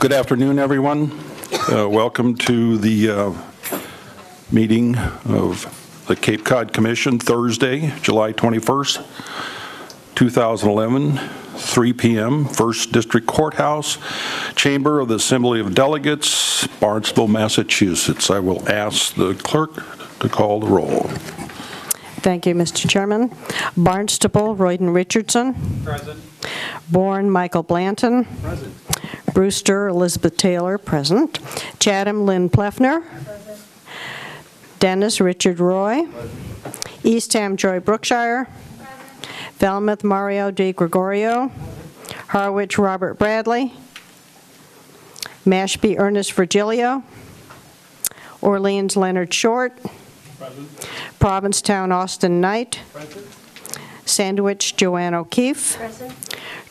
Good afternoon, everyone. Welcome to the meeting of the Cape Cod Commission, Thursday, July 21st, 2011, 3 p.m., 1st District Courthouse, Chamber of the Assembly of Delegates, Barnstable, Massachusetts. I will ask the clerk to call the roll. Thank you, Mr. Chairman. Barnstable, Royden Richardson. Present. Bourne, Michael Blanton. Present. Brewster, Elizabeth Taylor, present. Chatham, Lynn Pleffner. Present. Dennis, Richard Roy. Present. Eastham, Joy Brookshire. Present. Falmouth, Mario De Gregorio. Present. Harwich, Robert Bradley. Mashpee, Ernest Virgilio. Orleans, Leonard Short. Present. Provincetown, Austin Knight. Present. Sandwich, Joanne O'Keefe. Present.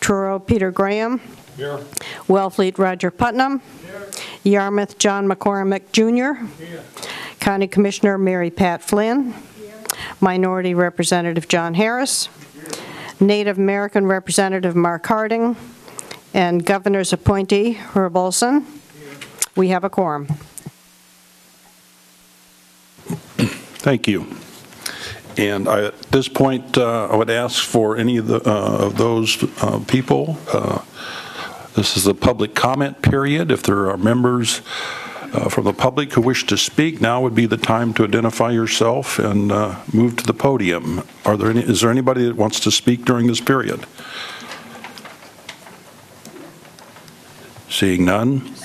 Truro, Peter Graham. Here. Wellfleet, Roger Putnam. Here. Yarmouth, John McCormick Jr. Here. County Commissioner Mary Pat Flynn. Here. Minority Representative John Harris. Here. Native American Representative Mark Harding. And Governor's appointee Herb Olson. Here. We have a quorum. Thank you. And at this point, I would ask for any of those people. This is a public comment period. If there are members from the public who wish to speak, now would be the time to identify yourself and move to the podium. Is there anybody that wants to speak during this period? Seeing none,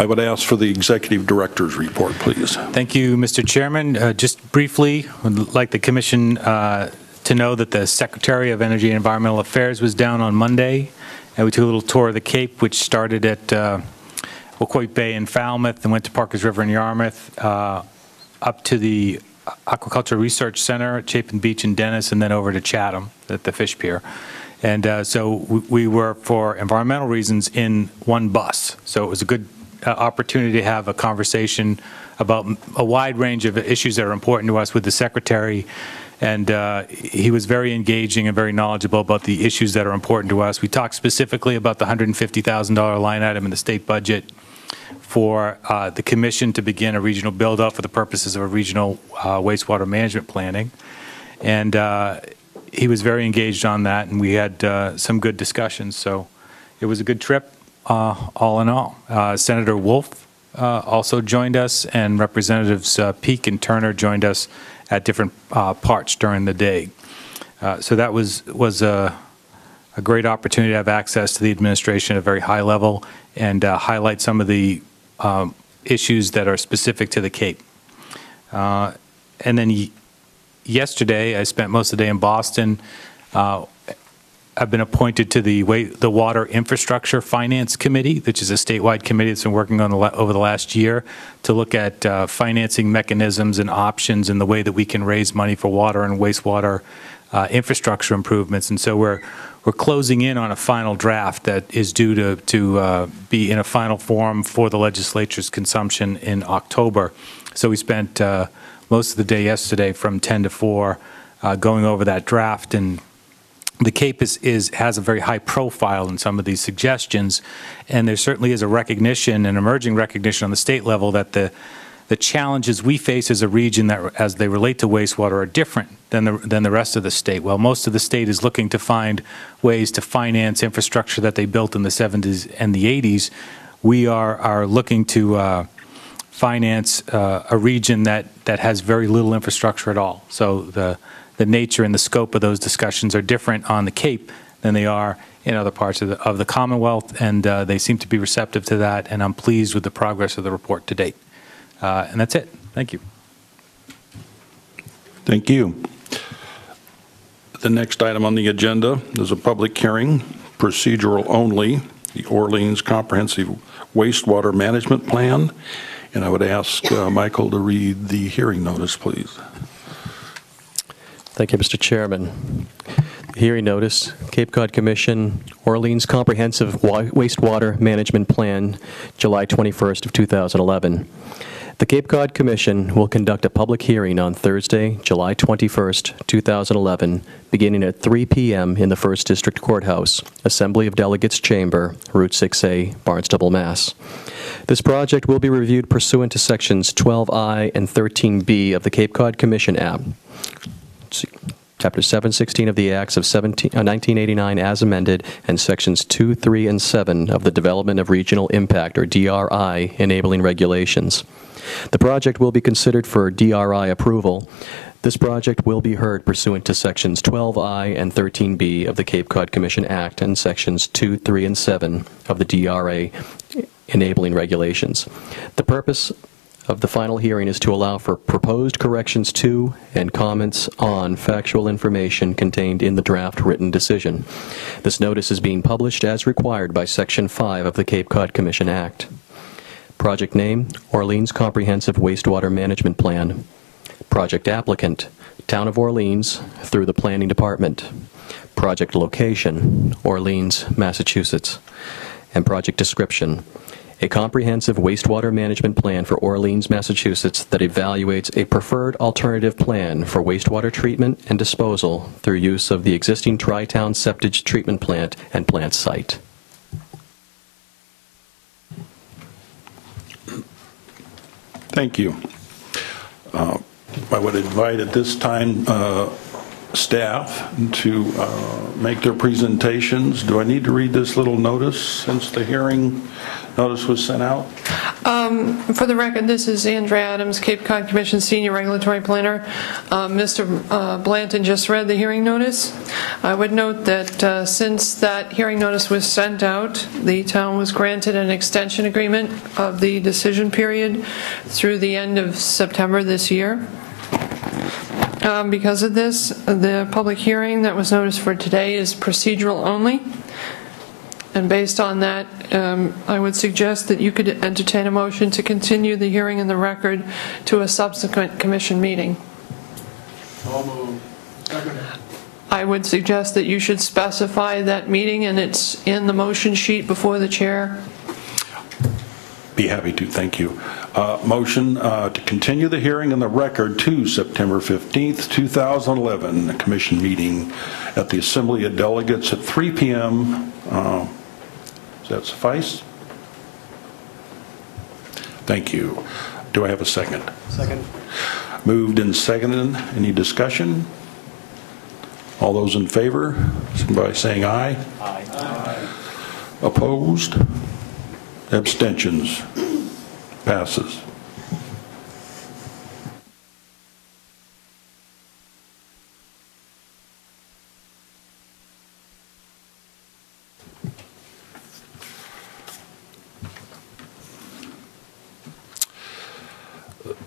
I would ask for the Executive Director's report, please. Thank you, Mr. Chairman. Just briefly, I'd like the Commission to know that the Secretary of Energy and Environmental Affairs was down on Monday, and we took a little tour of the Cape, which started at Wacoit Bay in Falmouth and went to Parkers River in Yarmouth, up to the Aquaculture Research Center at Chapin Beach in Dennis, and then over to Chatham at the Fish Pier. And so we were, for environmental reasons, in one bus. So it was a good opportunity to have a conversation about a wide range of issues that are important to us with the Secretary. And he was very engaging and very knowledgeable about the issues that are important to us. We talked specifically about the $150,000 line item in the state budget for the Commission to begin a regional build-out for the purposes of a regional wastewater management planning. And he was very engaged on that, and we had some good discussions. So it was a good trip, all in all. Senator Wolf also joined us, and Representatives Peake and Turner joined us at different parts during the day. So that was a great opportunity to have access to the administration at a very high level and highlight some of the issues that are specific to the Cape. And then yesterday, I spent most of the day in Boston. I've been appointed to the Water Infrastructure Finance Committee, which is a statewide committee that's been working on over the last year to look at financing mechanisms and options and the way that we can raise money for water and wastewater infrastructure improvements. And so we're closing in on a final draft that is due to be in a final form for the legislature's consumption in October. So we spent most of the day yesterday from 10 to 4 going over that draft, and the Cape has a very high profile in some of these suggestions, and there certainly is a recognition, an emerging recognition on the state level that the challenges we face as a region that, as they relate to wastewater, are different than the rest of the state. While most of the state is looking to find ways to finance infrastructure that they built in the 70s and the 80s, we are looking to finance a region that has very little infrastructure at all. So the nature and the scope of those discussions are different on the Cape than they are in other parts of the Commonwealth, and they seem to be receptive to that, and I'm pleased with the progress of the report to date. And that's it. Thank you. Thank you. The next item on the agenda is a public hearing, procedural only, the Orleans Comprehensive Wastewater Management Plan. And I would ask Michael to read the hearing notice, please. Thank you, Mr. Chairman. The hearing notice, Cape Cod Commission, Orleans Comprehensive Wastewater Management Plan, July 21st of 2011. The Cape Cod Commission will conduct a public hearing on Thursday, July 21st, 2011, beginning at 3 p.m. in the 1st District Courthouse, Assembly of Delegates Chamber, Route 6A, Barnstable, Mass. This project will be reviewed pursuant to Sections 12I and 13B of the Cape Cod Commission Act, Chapter 716 of the Acts of 1989 as amended, and Sections 2, 3, and 7 of the Development of Regional Impact, or DRI, enabling regulations. The project will be considered for DRI approval. This project will be heard pursuant to Sections 12I and 13B of the Cape Cod Commission Act and Sections 2, 3, and 7 of the DRA enabling regulations. The purpose of the final hearing is to allow for proposed corrections to and comments on factual information contained in the draft written decision. This notice is being published as required by Section 5 of the Cape Cod Commission Act. Project name, Orleans Comprehensive Wastewater Management Plan. Project applicant, Town of Orleans through the Planning Department. Project location, Orleans, Massachusetts. And project description, a comprehensive wastewater management plan for Orleans, Massachusetts that evaluates a preferred alternative plan for wastewater treatment and disposal through use of the existing Tri-Town septic treatment plant and plant site. Thank you. I would invite at this time staff to make their presentations. Do I need to read this little notice since the hearing notice was sent out? For the record, this is Andrea Adams, Cape Cod Commission Senior Regulatory Planner. Mr. Blanton just read the hearing notice. I would note that since that hearing notice was sent out, the town was granted an extension agreement of the decision period through the end of September this year. Because of this, the public hearing that was noticed for today is procedural only. And based on that, I would suggest that you could entertain a motion to continue the hearing in the record to a subsequent commission meeting. I would suggest that you should specify that meeting, and it's in the motion sheet before the chair. Be happy to, thank you. Motion to continue the hearing in the record to September 15th, 2011, a commission meeting at the Assembly of Delegates at 3 p.m. Does that suffice? Thank you. Do I have a second? Second. Moved and seconded. Any discussion? All those in favor, signify by saying aye. Aye. Aye. Opposed? Abstentions? Passes.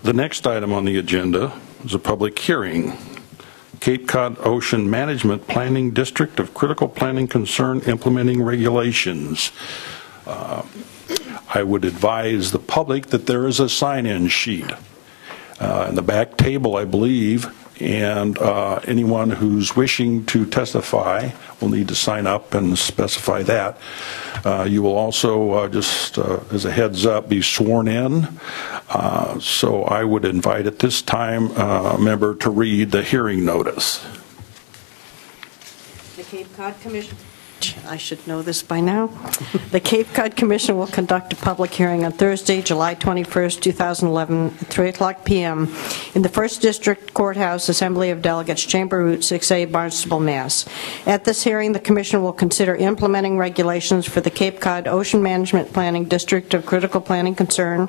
The next item on the agenda is a public hearing. Cape Cod Ocean Management Planning District of Critical Planning Concern implementing regulations. I would advise the public that there is a sign-in sheet in the back table, I believe, and anyone who's wishing to testify will need to sign up and specify that. You will also, just as a heads up, be sworn in. So I would invite at this time a member to read the hearing notice. The Cape Cod Commission. I should know this by now. The Cape Cod Commission will conduct a public hearing on Thursday, July 21st, 2011, at 3:00 p.m. in the 1st District Courthouse, Assembly of Delegates, Chamber, Route 6A, Barnstable, Mass. At this hearing, the Commission will consider implementing regulations for the Cape Cod Ocean Management Planning District of Critical Planning Concern,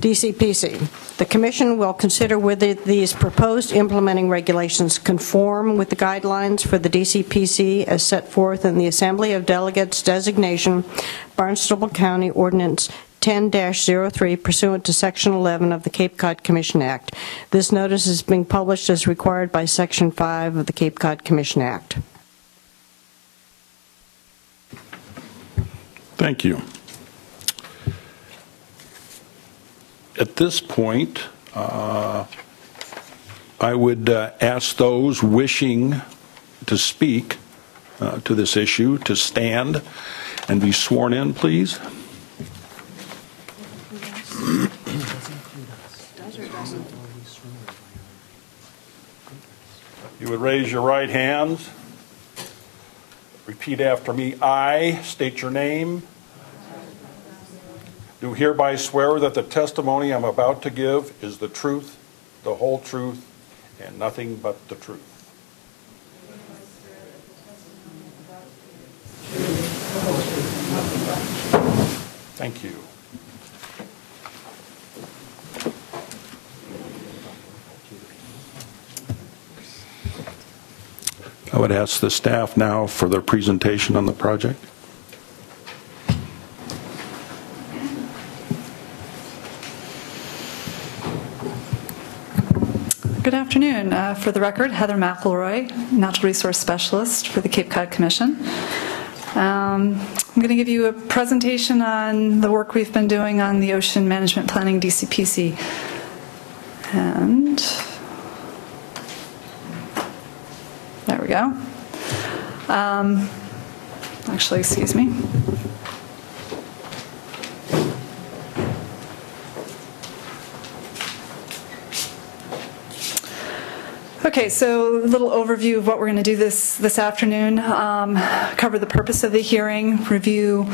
DCPC. The Commission will consider whether these proposed implementing regulations conform with the guidelines for the DCPC as set forth in the Assembly of Delegates designation, Barnstable County Ordinance 10-03, pursuant to Section 11 of the Cape Cod Commission Act. This notice is being published as required by Section 5 of the Cape Cod Commission Act. Thank you. At this point, I would ask those wishing to speak to this issue to stand and be sworn in, please. You would raise your right hands. Repeat after me. I state your name. Do hereby swear that the testimony I'm about to give is the truth, the whole truth, and nothing but the truth. Thank you. I would ask the staff now for their presentation on the project. Good afternoon. For the record, Heather McElroy, Natural Resource Specialist for the Cape Cod Commission. I'm going to give you a presentation on the work we've been doing on the Ocean Management Planning DCPC. And there we go. Actually, excuse me. Okay, so a little overview of what we're going to do this afternoon. Cover the purpose of the hearing, review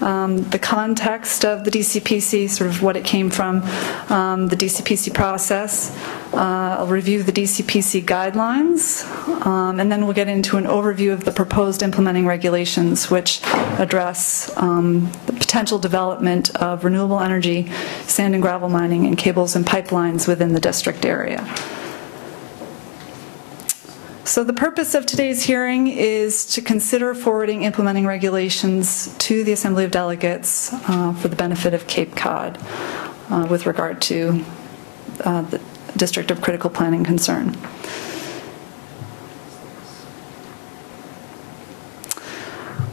the context of the DCPC, sort of what it came from, the DCPC process. I'll review the DCPC guidelines, and then we'll get into an overview of the proposed implementing regulations, which address the potential development of renewable energy, sand and gravel mining, and cables and pipelines within the district area. So the purpose of today's hearing is to consider forwarding implementing regulations to the Assembly of Delegates for the benefit of Cape Cod with regard to the District of Critical Planning concern.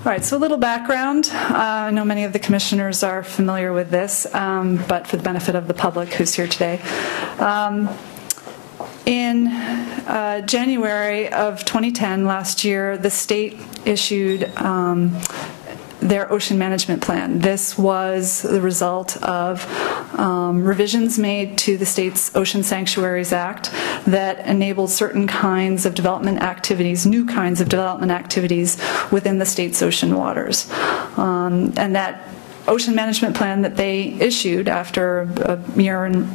All right, so a little background. I know many of the commissioners are familiar with this, but for the benefit of the public who's here today. In January of 2010, last year, the state issued their ocean management plan. This was the result of revisions made to the state's Ocean Sanctuaries Act that enabled certain kinds of development activities, new kinds of development activities within the state's ocean waters. And that ocean management plan that they issued after a year and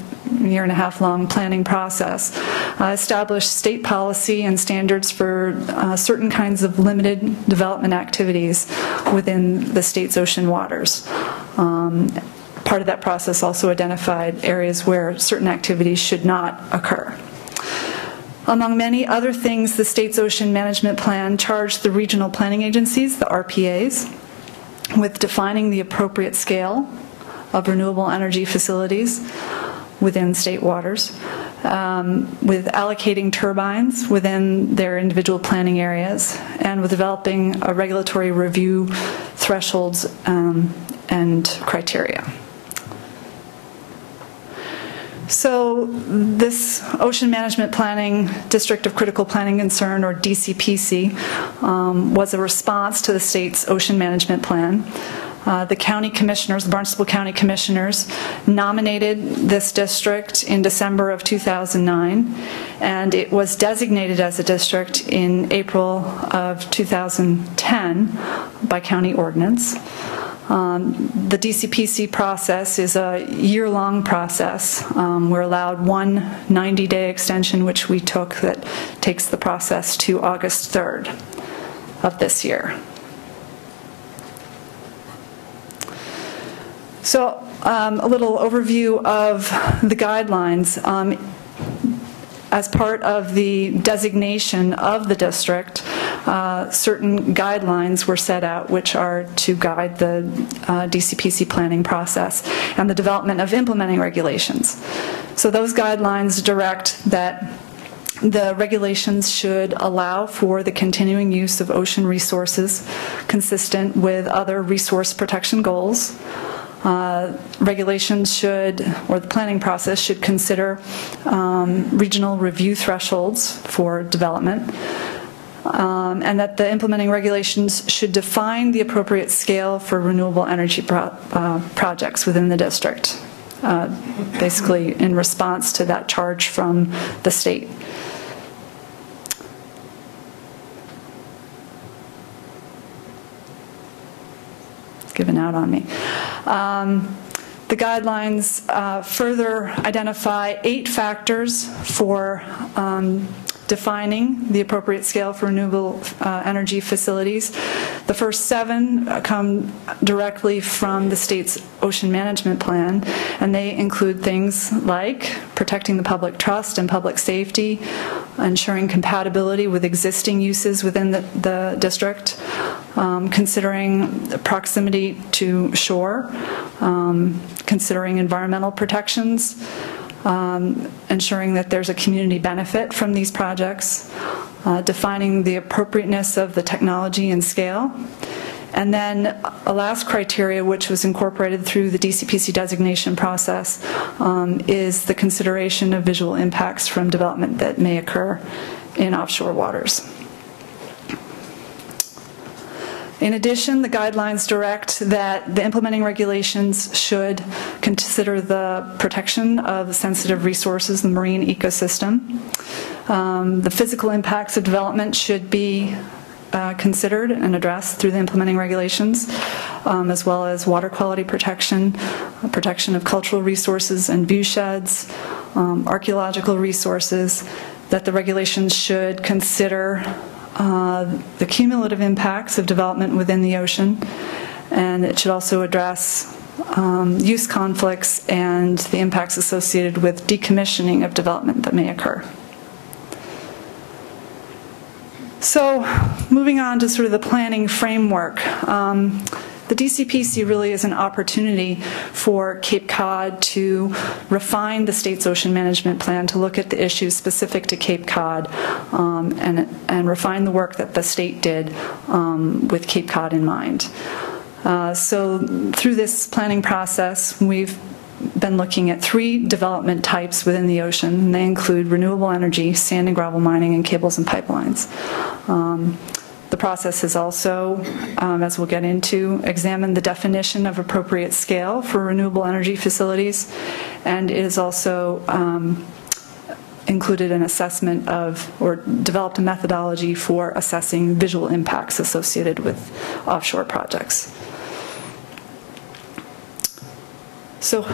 a half long planning process established state policy and standards for certain kinds of limited development activities within the state's ocean waters. Part of that process also identified areas where certain activities should not occur. Among many other things, the state's ocean management plan charged the regional planning agencies, the RPAs, with defining the appropriate scale of renewable energy facilities within state waters, with allocating turbines within their individual planning areas, and with developing a regulatory review thresholds and criteria. So this Ocean Management Planning District of Critical Planning Concern, or DCPC, was a response to the state's ocean management plan. The county commissioners, the Barnstable County Commissioners, nominated this district in December of 2009, and it was designated as a district in April of 2010 by county ordinance. The DCPC process is a year-long process. We're allowed one 90-day extension, which we took, that takes the process to August 3rd of this year. So a little overview of the guidelines. As part of the designation of the district, certain guidelines were set out which are to guide the DCPC planning process and the development of implementing regulations. So those guidelines direct that the regulations should allow for the continuing use of ocean resources consistent with other resource protection goals. Regulations should, or the planning process should consider regional review thresholds for development, and that the implementing regulations should define the appropriate scale for renewable energy projects within the district, basically in response to that charge from the state. given out on me. The guidelines further identify 8 factors for defining the appropriate scale for renewable energy facilities. The first 7 come directly from the state's ocean management plan, and they include things like protecting the public trust and public safety, ensuring compatibility with existing uses within the district, considering proximity to shore, considering environmental protections, ensuring that there's a community benefit from these projects, defining the appropriateness of the technology and scale, and then a last criteria, which was incorporated through the DCPC designation process, is the consideration of visual impacts from development that may occur in offshore waters. In addition, the guidelines direct that the implementing regulations should consider the protection of sensitive resources, the marine ecosystem. The physical impacts of development should be considered and addressed through the implementing regulations, as well as water quality protection, protection of cultural resources and viewsheds, archaeological resources, that the regulations should consider the cumulative impacts of development within the ocean, and it should also address use conflicts and the impacts associated with decommissioning of development that may occur. So moving on to sort of the planning framework. The DCPC really is an opportunity for Cape Cod to refine the state's ocean management plan, to look at the issues specific to Cape Cod, and refine the work that the state did with Cape Cod in mind. So through this planning process, we've been looking at 3 development types within the ocean, and they include renewable energy, sand and gravel mining, and cables and pipelines. The process has also, as we'll get into, examined the definition of appropriate scale for renewable energy facilities, and it is also included an assessment of, or developed a methodology for assessing visual impacts associated with offshore projects. So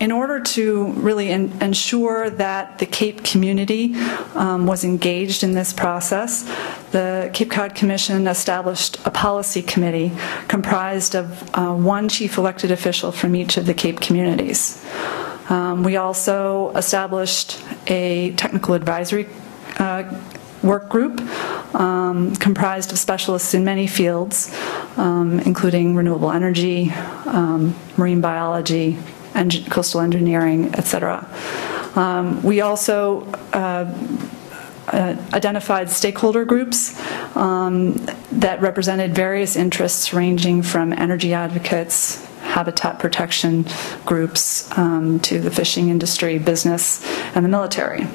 in order to really ensure that the Cape community was engaged in this process, the Cape Cod Commission established a policy committee comprised of 1 chief elected official from each of the Cape communities. We also established a technical advisory work group comprised of specialists in many fields, including renewable energy, marine biology, coastal engineering, etc. We also identified stakeholder groups that represented various interests ranging from energy advocates, habitat protection groups, to the fishing industry, business, and the military.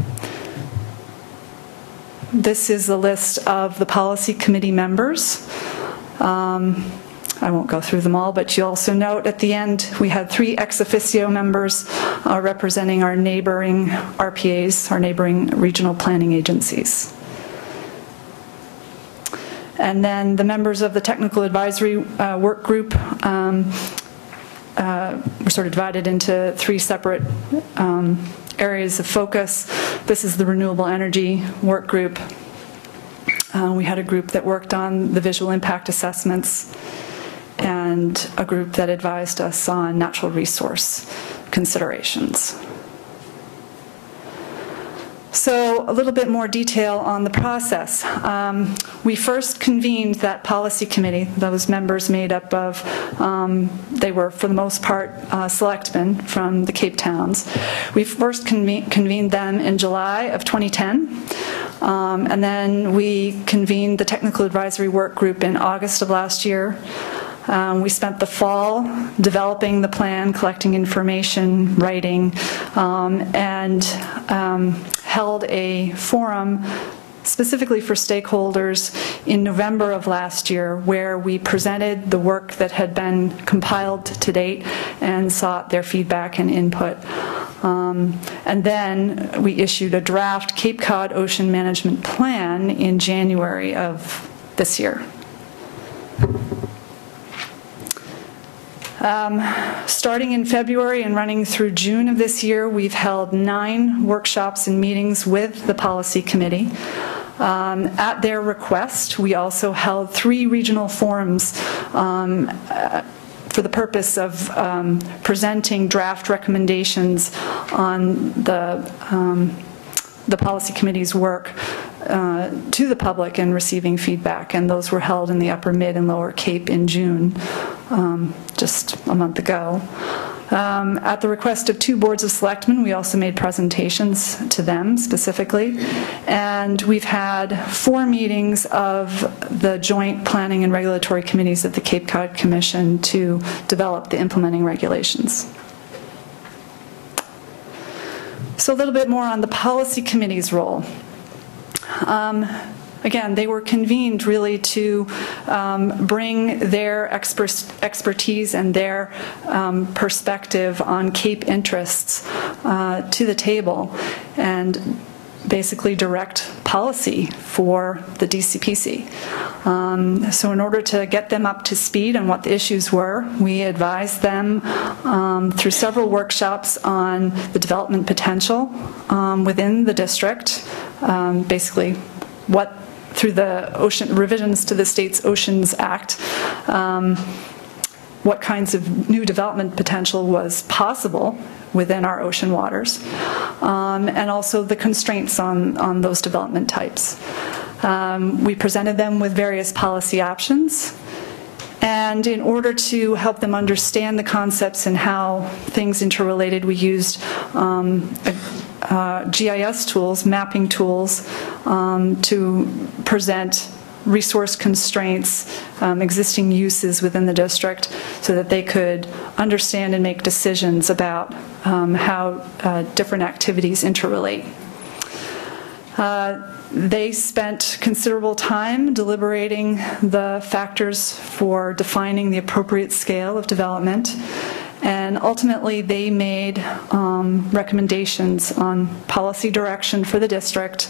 This is the list of the policy committee members. I won't go through them all, but you also note at the end we had 3 ex officio members representing our neighboring RPAs, our neighboring regional planning agencies. And then the members of the technical advisory work group were sort of divided into 3 separate areas of focus. This is the renewable energy work group. We had a group that worked on the visual impact assessments, and a group that advised us on natural resource considerations. So a little bit more detail on the process. We first convened that policy committee. Those members made up of, they were for the most part selectmen from the Cape Towns. We first convened them in July of 2010. And then we convened the technical advisory work group in August of last year. We spent the fall developing the plan, collecting information, writing, and held a forum specifically for stakeholders in November of last year, where we presented the work that had been compiled to date and sought their feedback and input. And then we issued a draft Cape Cod Ocean Management Plan in January of this year. Starting in February and running through June of this year, we've held 9 workshops and meetings with the policy committee. At their request, we also held 3 regional forums for the purpose of presenting draft recommendations on the policy committee's work to the public and receiving feedback, and those were held in the Upper Mid and Lower Cape in June, just a month ago. At the request of 2 boards of selectmen, we also made presentations to them specifically, and we've had 4 meetings of the joint planning and regulatory committees of the Cape Cod Commission to develop the implementing regulations. So a little bit more on the policy committee's role. Again, they were convened really to bring their expertise and their perspective on Cape interests to the table and basically direct policy for the DCPC. So in order to get them up to speed on what the issues were, we advised them through several workshops on the development potential within the district, basically what through the revisions to the state's Oceans Act, what kinds of new development potential was possible within our ocean waters, and also the constraints on those development types. We presented them with various policy options, and in order to help them understand the concepts and how things interrelated, we used GIS tools, mapping tools, to present resource constraints, existing uses within the district, so that they could understand and make decisions about how different activities interrelate. They spent considerable time deliberating the factors for defining the appropriate scale of development, and ultimately they made recommendations on policy direction for the district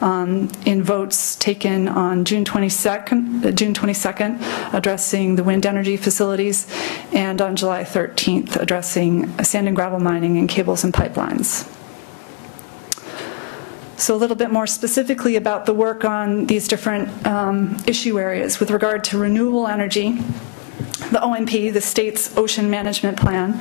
in votes taken on June 22nd, addressing the wind energy facilities, and on July 13th, addressing sand and gravel mining and cables and pipelines. So a little bit more specifically about the work on these different issue areas. With regard to renewable energy, the OMP, the state's ocean management plan,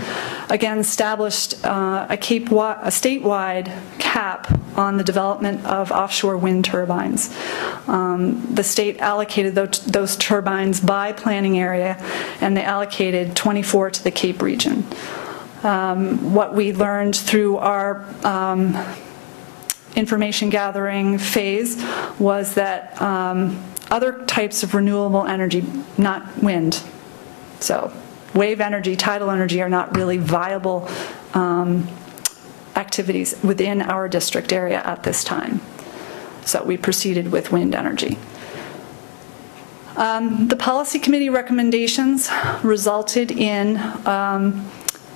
again established a statewide cap on the development of offshore wind turbines. The state allocated those turbines by planning area, and they allocated 24 to the Cape region. What we learned through our information gathering phase was that other types of renewable energy, not wind, so wave energy, tidal energy, are not really viable activities within our district area at this time. So we proceeded with wind energy. The policy committee recommendations resulted in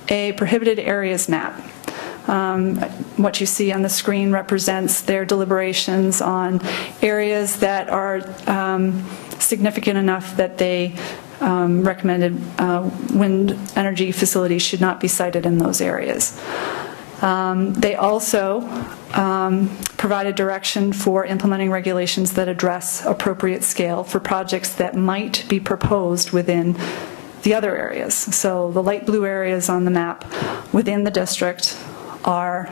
a prohibited areas map. What you see on the screen represents their deliberations on areas that are significant enough that they recommended wind energy facilities should not be sited in those areas. They also provided direction for implementing regulations that address appropriate scale for projects that might be proposed within the other areas. So the light blue areas on the map within the district are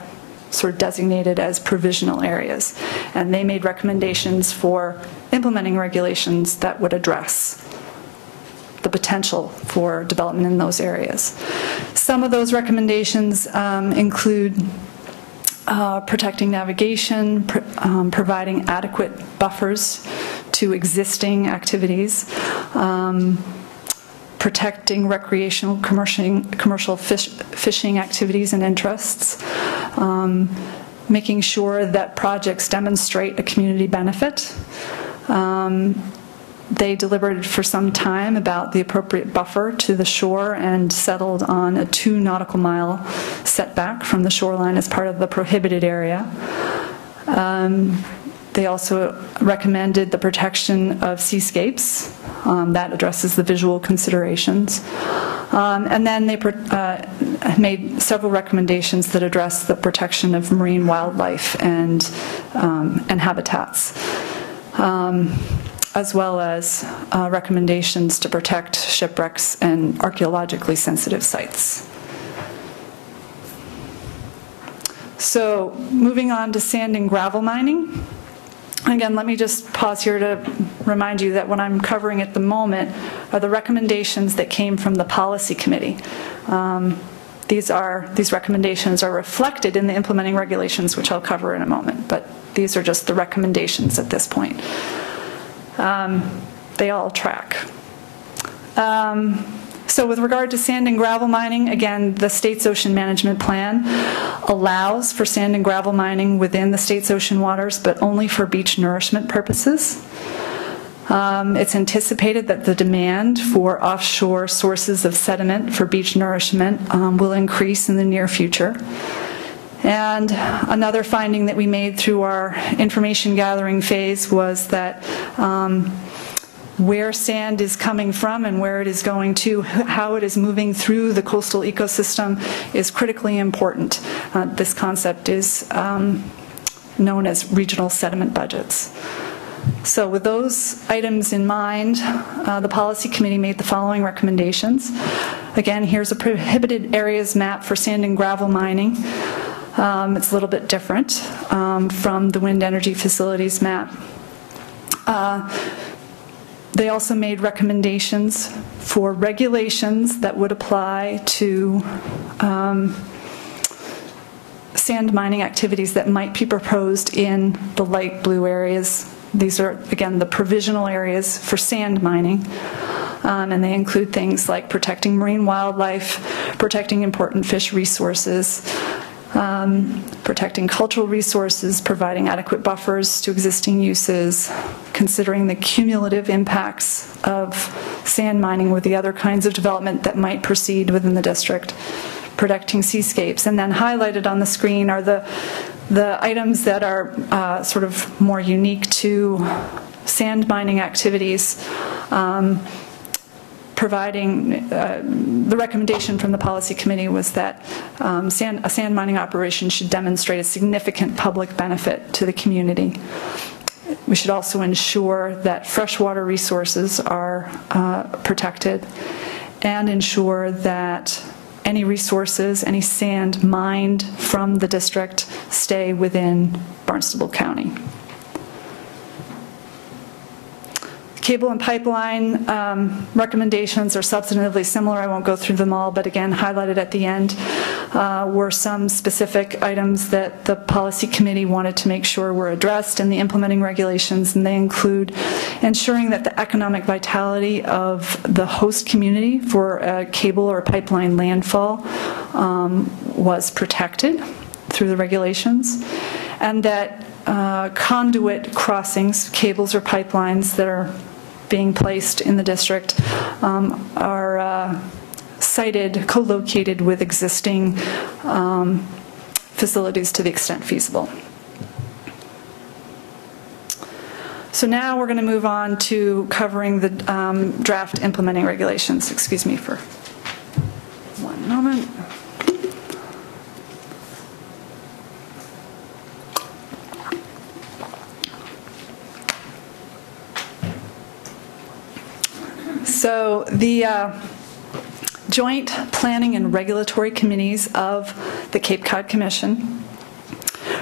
sort of designated as provisional areas, and they made recommendations for implementing regulations that would address the potential for development in those areas. Some of those recommendations include protecting navigation, providing adequate buffers to existing activities, protecting recreational commercial fishing activities and interests, making sure that projects demonstrate a community benefit. They deliberated for some time about the appropriate buffer to the shore and settled on a 2 nautical mile setback from the shoreline as part of the prohibited area. They also recommended the protection of seascapes. That addresses the visual considerations. And then they made several recommendations that address the protection of marine wildlife and habitats, as well as recommendations to protect shipwrecks and archaeologically sensitive sites. So moving on to sand and gravel mining. Again, let me just pause here to remind you that what I'm covering at the moment are the recommendations that came from the policy committee. These recommendations are reflected in the implementing regulations, which I'll cover in a moment, but these are just the recommendations at this point. They all track. So with regard to sand and gravel mining, again, the state's ocean management plan allows for sand and gravel mining within the state's ocean waters, but only for beach nourishment purposes. It's anticipated that the demand for offshore sources of sediment for beach nourishment will increase in the near future. And another finding that we made through our information gathering phase was that where sand is coming from and where it is going to, how it is moving through the coastal ecosystem is critically important. This concept is known as regional sediment budgets. So with those items in mind, the policy committee made the following recommendations. Again, here's a prohibited areas map for sand and gravel mining. It's a little bit different from the wind energy facilities map. They also made recommendations for regulations that would apply to sand mining activities that might be proposed in the light blue areas. These are, again, the provisional areas for sand mining. And they include things like protecting marine wildlife, protecting important fish resources, protecting cultural resources, providing adequate buffers to existing uses, considering the cumulative impacts of sand mining with the other kinds of development that might proceed within the district, protecting seascapes. And then highlighted on the screen are the items that are sort of more unique to sand mining activities, providing the recommendation from the policy committee was that a sand mining operation should demonstrate a significant public benefit to the community. We should also ensure that freshwater resources are protected and ensure that any resources, any sand mined from the district stay within Barnstable County. Cable and pipeline recommendations are substantively similar. I won't go through them all, but again, highlighted at the end were some specific items that the policy committee wanted to make sure were addressed in the implementing regulations, and they include ensuring that the economic vitality of the host community for a cable or pipeline landfall was protected through the regulations, and that conduit crossings, cables or pipelines that are being placed in the district are sited, co-located with existing facilities to the extent feasible. So now we're going to move on to covering the draft implementing regulations. Excuse me for one moment. So the joint planning and regulatory committees of the Cape Cod Commission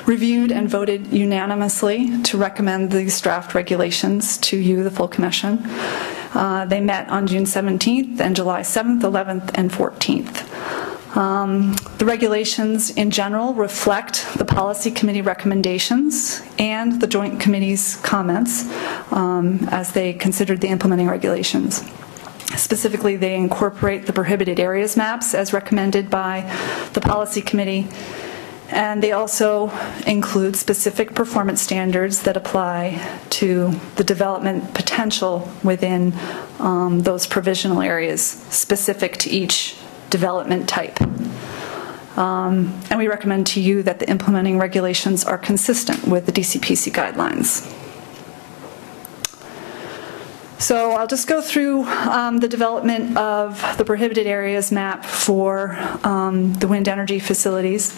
reviewed and voted unanimously to recommend these draft regulations to you, the full commission. They met on June 17th and July 7th, 11th, and 14th. The regulations in general reflect the policy committee recommendations and the joint committee's comments as they considered the implementing regulations. Specifically, they incorporate the prohibited areas maps as recommended by the policy committee, and they also include specific performance standards that apply to the development potential within those provisional areas specific to each development type. And we recommend to you that the implementing regulations are consistent with the DCPC guidelines. So I'll just go through the development of the prohibited areas map for the wind energy facilities.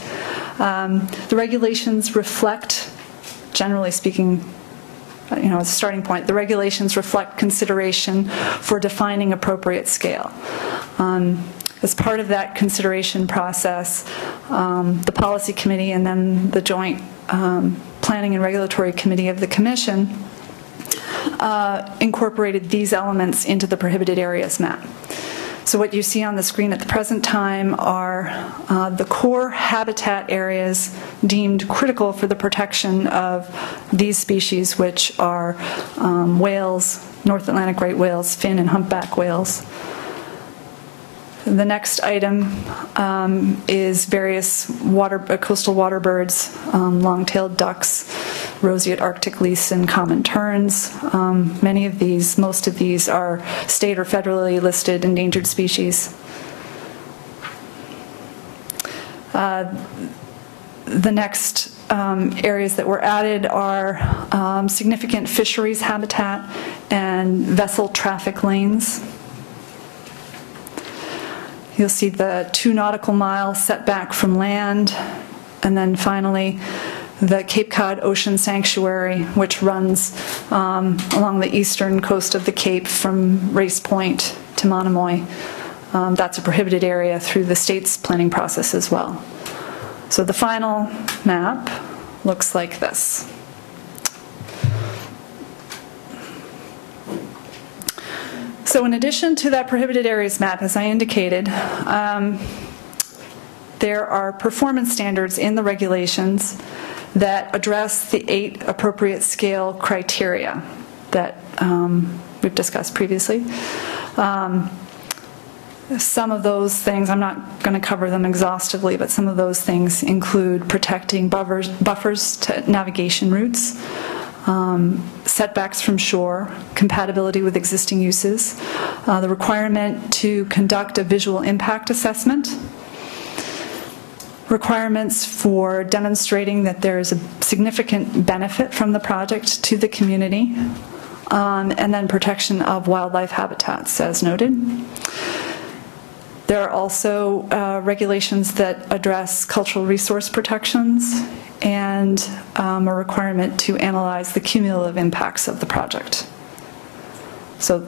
The regulations reflect, generally speaking, as a starting point, the regulations reflect consideration for defining appropriate scale. As part of that consideration process, the policy committee and then the joint planning and regulatory committee of the commission incorporated these elements into the prohibited areas map. So what you see on the screen at the present time are the core habitat areas deemed critical for the protection of these species, which are whales, North Atlantic right whales, fin and humpback whales. The next item is various coastal water birds, long-tailed ducks, roseate Arctic lease, and common terns. Most of these are state or federally listed endangered species. The next areas that were added are significant fisheries habitat and vessel traffic lanes. You'll see the 2 nautical mile setback from land, and then finally the Cape Cod Ocean Sanctuary, which runs along the eastern coast of the Cape from Race Point to Monomoy. That's a prohibited area through the state's planning process as well. So the final map looks like this. So in addition to that prohibited areas map, as I indicated, there are performance standards in the regulations that address the 8 appropriate scale criteria that we've discussed previously. Some of those things, I'm not going to cover them exhaustively, but some of those things include protecting buffers to navigation routes, setbacks from shore, compatibility with existing uses, the requirement to conduct a visual impact assessment, requirements for demonstrating that there is a significant benefit from the project to the community, and then protection of wildlife habitats, as noted. There are also regulations that address cultural resource protections and a requirement to analyze the cumulative impacts of the project. So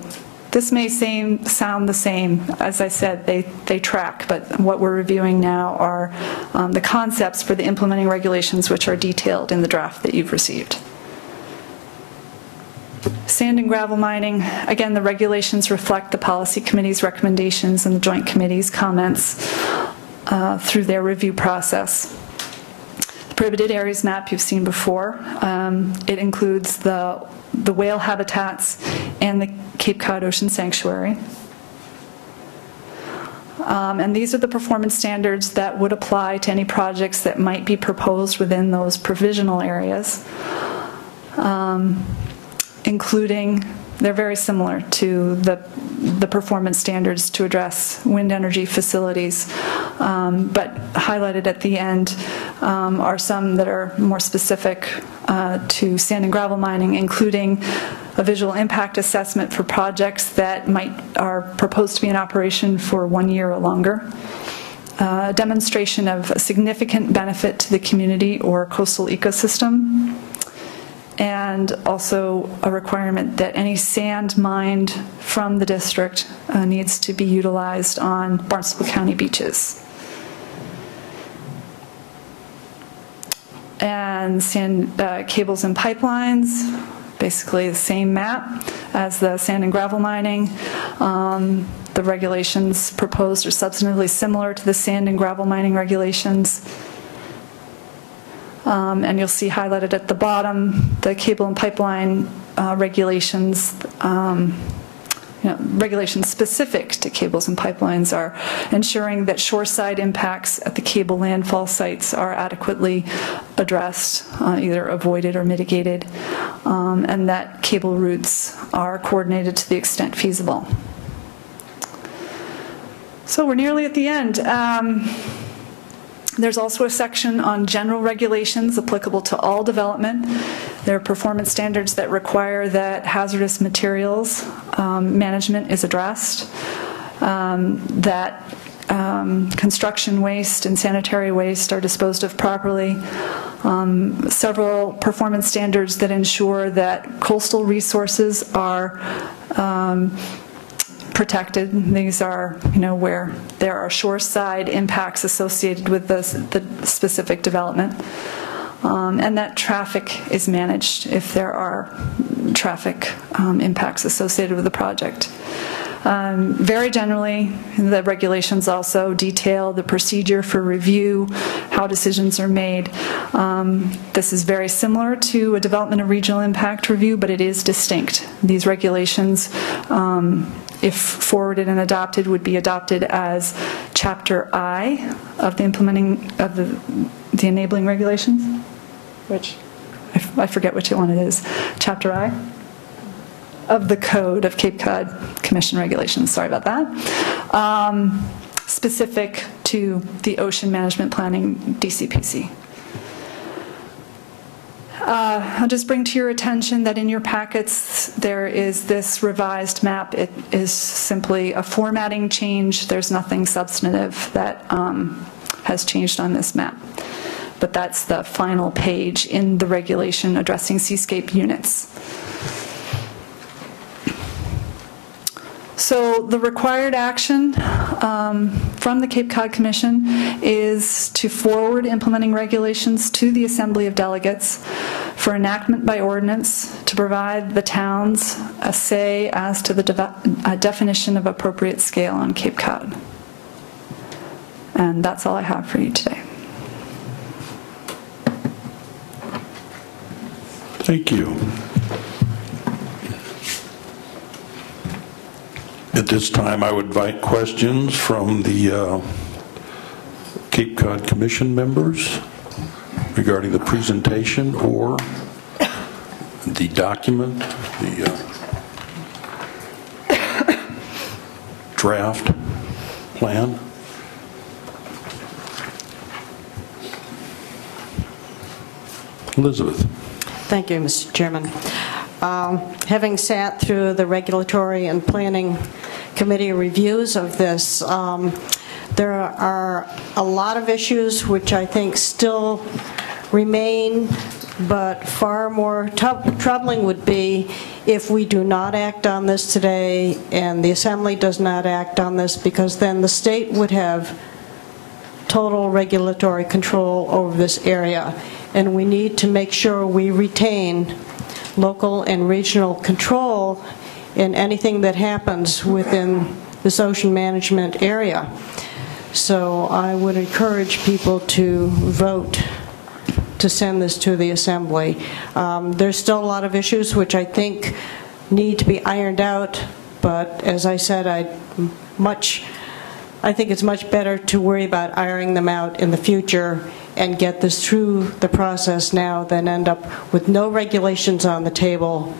this may sound the same. As I said, they track, but what we're reviewing now are the concepts for the implementing regulations, which are detailed in the draft that you've received. Sand and gravel mining, again, the regulations reflect the policy committee's recommendations and the joint committee's comments through their review process. The prohibited areas map you've seen before. It includes the whale habitats and the Cape Cod Ocean Sanctuary. And these are the performance standards that would apply to any projects that might be proposed within those provisional areas. Including, they're very similar to the performance standards to address wind energy facilities, but highlighted at the end are some that are more specific to sand and gravel mining, including a visual impact assessment for projects that are proposed to be in operation for 1 year or longer. A demonstration of a significant benefit to the community or coastal ecosystem, and also a requirement that any sand mined from the district needs to be utilized on Barnstable County beaches. And sand cables and pipelines, basically the same map as the sand and gravel mining. The regulations proposed are substantively similar to the sand and gravel mining regulations. And you'll see highlighted at the bottom the cable and pipeline regulations. Regulations specific to cables and pipelines are ensuring that shoreside impacts at the cable landfall sites are adequately addressed, either avoided or mitigated, and that cable routes are coordinated to the extent feasible. So we're nearly at the end. There's also a section on general regulations applicable to all development. There are performance standards that require that hazardous materials management is addressed, that construction waste and sanitary waste are disposed of properly. Several performance standards that ensure that coastal resources are protected. These are, where there are shoreside impacts associated with the specific development. And that traffic is managed if there are traffic impacts associated with the project. Very generally, the regulations also detail the procedure for review, how decisions are made. This is very similar to a development and regional impact review, but it is distinct. These regulations, if forwarded and adopted, would be adopted as Chapter I of the implementing of the enabling regulations, which I forget which one it is. Chapter I of the Code of Cape Cod Commission regulations. Sorry about that. Specific to the Ocean Management Planning DCPC. I'll just bring to your attention that in your packets there is this revised map. It is simply a formatting change. There's nothing substantive that has changed on this map. But that's the final page in the regulation addressing seascape units. So the required action from the Cape Cod Commission is to forward implementing regulations to the Assembly of Delegates for enactment by ordinance to provide the towns a say as to the definition of appropriate scale on Cape Cod. And that's all I have for you today. Thank you. At this time, I would invite questions from the Cape Cod Commission members regarding the presentation or the document, the draft plan. Elizabeth. Thank you, Mr. Chairman. Having sat through the Regulatory and Planning Committee reviews of this, there are a lot of issues which I think still remain, but far more troubling would be if we do not act on this today and the Assembly does not act on this, because then the state would have total regulatory control over this area. And we need to make sure we retain local and regional control in anything that happens within this ocean management area. So I would encourage people to vote to send this to the Assembly. There's still a lot of issues which I think need to be ironed out, but as I said, I think it's much better to worry about ironing them out in the future and get this through the process now than end up with no regulations on the table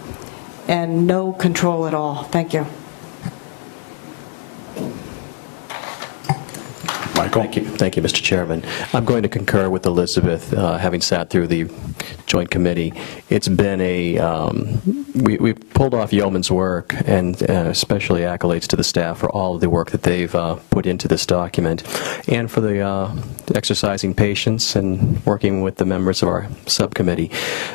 and no control at all. Thank you. Michael. Thank you, Mr. Chairman. I'm going to concur with Elizabeth, having sat through the Joint Committee. It's been we've pulled off yeoman's work, and especially accolades to the staff for all of the work that they've put into this document, and for the exercising patience and working with the members of our subcommittee.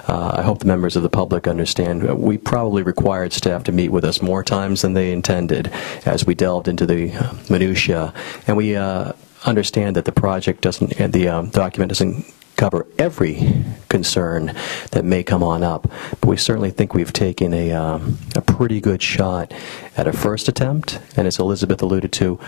I hope the members of the public understand we probably required staff to meet with us more times than they intended as we delved into the minutia, and we understand that the project doesn't, and the document doesn't cover every concern that may come on up, but we certainly think we've taken a pretty good shot at a first attempt, and as Elizabeth alluded to,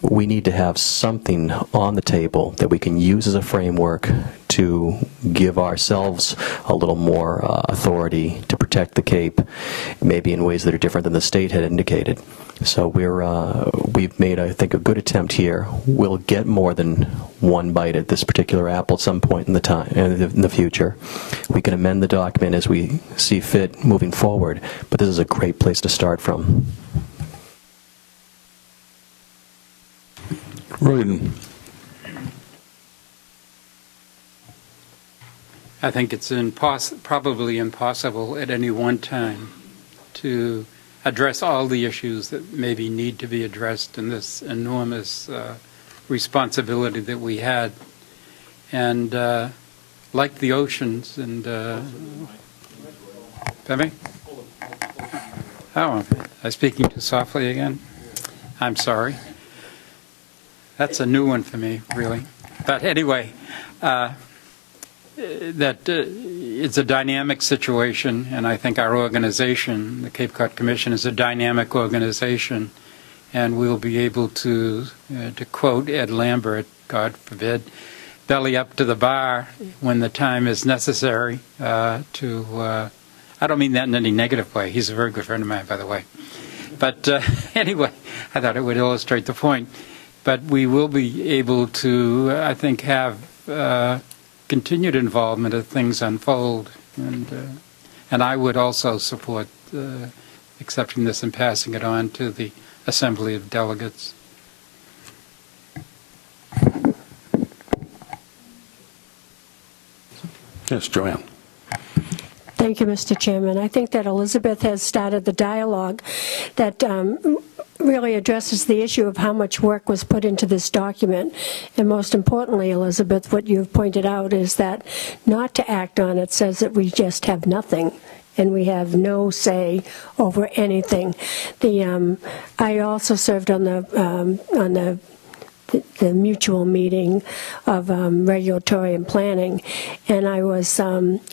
we need to have something on the table that we can use as a framework to give ourselves a little more authority to protect the Cape, maybe in ways that are different than the state had indicated. So we've made, I think, a good attempt here. We'll get more than one bite at this particular apple at some point in the future. We can amend the document as we see fit moving forward, but this is a great place to start from. Royden. I think it's probably impossible at any one time to address all the issues that maybe need to be addressed in this enormous responsibility that we had. And like the oceans and... Pardon me? Oh, am I speaking too softly again? I'm sorry. That's a new one for me, really. But anyway, it's a dynamic situation, and I think our organization, the Cape Cod Commission, is a dynamic organization, and we'll be able to quote Ed Lambert, God forbid, belly up to the bar when the time is necessary I don't mean that in any negative way. He's a very good friend of mine, by the way. But anyway, I thought it would illustrate the point. But we will be able to, I think, have continued involvement as things unfold. And I would also support accepting this and passing it on to the Assembly of Delegates. Yes, Joanne. Thank you, Mr. Chairman. I think that Elizabeth has started the dialogue that really addresses the issue of how much work was put into this document. And most importantly, Elizabeth, what you've pointed out is that not to act on it says that we just have nothing and we have no say over anything. I also served on the mutual meeting of regulatory and planning, and I was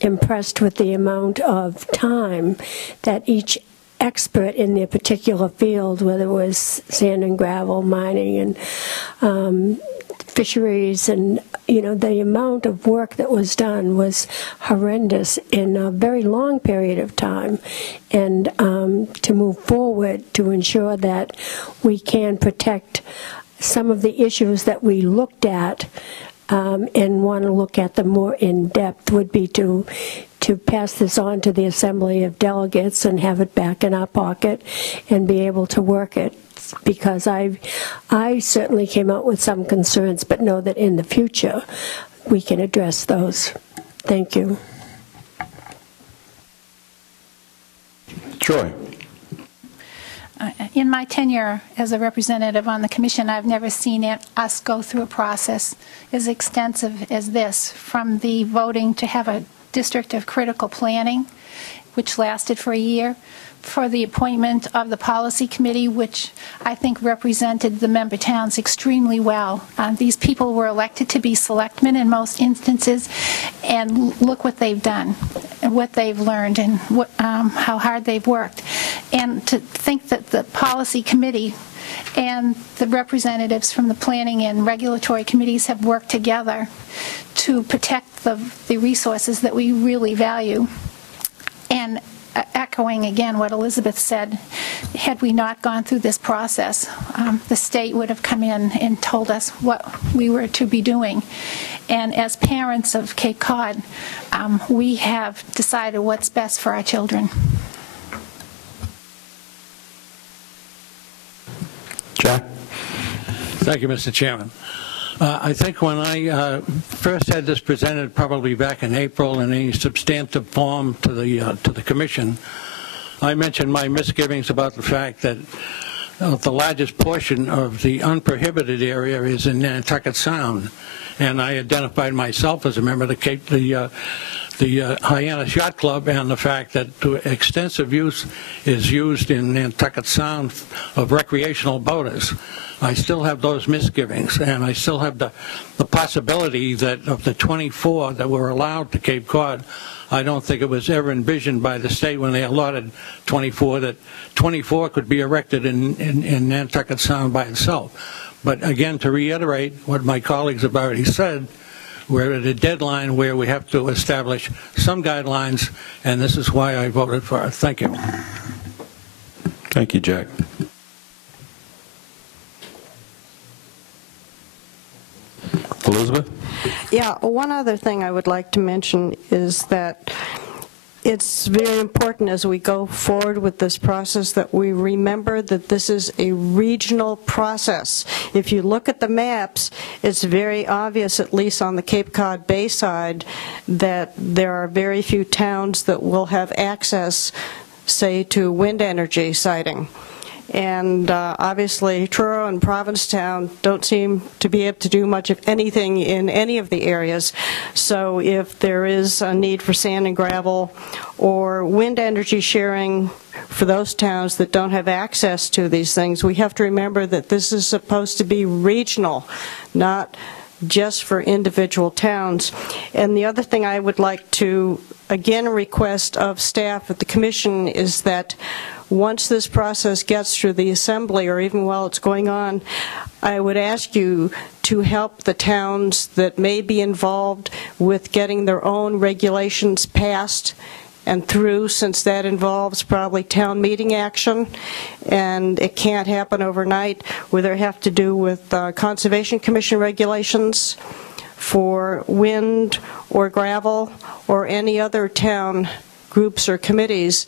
impressed with the amount of time that each expert in their particular field, whether it was sand and gravel, mining, and fisheries, and the amount of work that was done was horrendous in a very long period of time, and to move forward to ensure that we can protect some of the issues that we looked at and want to look at them more in depth would be to pass this on to the Assembly of Delegates and have it back in our pocket and be able to work it. Because I certainly came out with some concerns, but know that in the future we can address those. Thank you. Troy. In my tenure as a representative on the commission, I've never seen us go through a process as extensive as this, from the voting to have a district of critical planning, which lasted for a year, for the appointment of the policy committee, which I think represented the member towns extremely well. These people were elected to be selectmen in most instances, and look what they've done, and what they've learned, and how hard they've worked. And to think that the policy committee and the representatives from the planning and regulatory committees have worked together to protect the resources that we really value. And echoing again what Elizabeth said, had we not gone through this process, the state would have come in and told us what we were to be doing. And as parents of Cape Cod, we have decided what's best for our children. Jack? Thank you, Mr. Chairman. I think when I first had this presented, probably back in April, in a substantive form to the commission, I mentioned my misgivings about the fact that the largest portion of the unprohibited area is in Nantucket Sound, and I identified myself as a member of the Hyannis Yacht Club, and the fact that extensive use is used in Nantucket Sound of recreational boaters. I still have those misgivings, and I still have the possibility that of the 24 that were allowed to Cape Cod, I don't think it was ever envisioned by the state when they allotted 24 that 24 could be erected in Nantucket Sound by itself. But again, to reiterate what my colleagues have already said, we're at a deadline where we have to establish some guidelines, and this is why I voted for it. Thank you. Thank you, Jack. Elizabeth? Yeah, one other thing I would like to mention is that it's very important as we go forward with this process that we remember that this is a regional process. If you look at the maps, it's very obvious, at least on the Cape Cod Bay side, that there are very few towns that will have access, say, to wind energy siting. And obviously, Truro and Provincetown don't seem to be able to do much of anything in any of the areas. So if there is a need for sand and gravel or wind energy sharing for those towns that don't have access to these things, we have to remember that this is supposed to be regional, not just for individual towns. And the other thing I would like to, again, request of staff at the Commission is that once this process gets through the Assembly, or even while it's going on, I would ask you to help the towns that may be involved with getting their own regulations passed and through, since that involves probably town meeting action, and it can't happen overnight, whether it have to do with Conservation Commission regulations for wind or gravel or any other town groups or committees.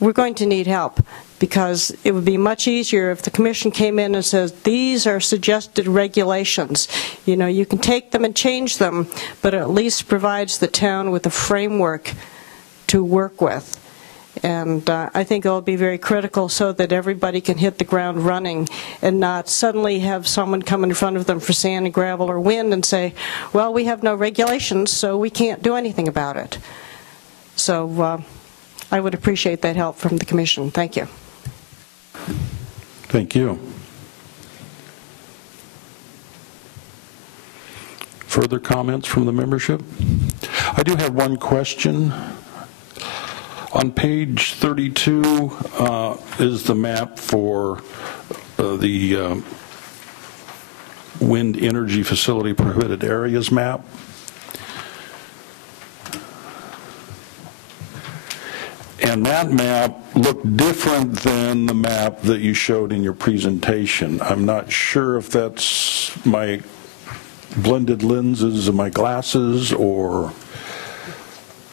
We're going to need help, because it would be much easier if the Commission came in and says, these are suggested regulations. You know, you can take them and change them, but it at least provides the town with a framework to work with. And I think it'll be very critical so that everybody can hit the ground running and not suddenly have someone come in front of them for sand and gravel or wind and say, well, we have no regulations, so we can't do anything about it. So I would appreciate that help from the Commission. Thank you. Thank you. Further comments from the membership? I do have one question. On page 32 is the map for the wind energy facility prohibited areas map. And that map looked different than the map that you showed in your presentation. I'm not sure if that's my blended lenses of my glasses, or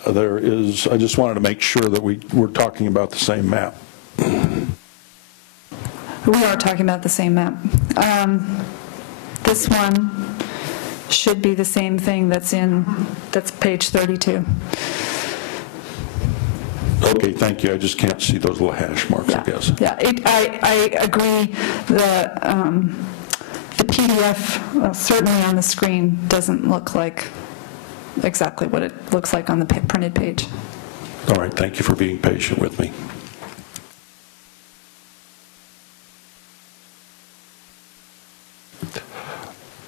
there is, I just wanted to make sure that we're talking about the same map. We are talking about the same map. This one should be the same thing that's page 32. Okay, thank you. I just can't see those little hash marks, Yeah. I guess. Yeah, I agree. The PDF, certainly on the screen, doesn't look like exactly what it looks like on the printed page. All right, thank you for being patient with me.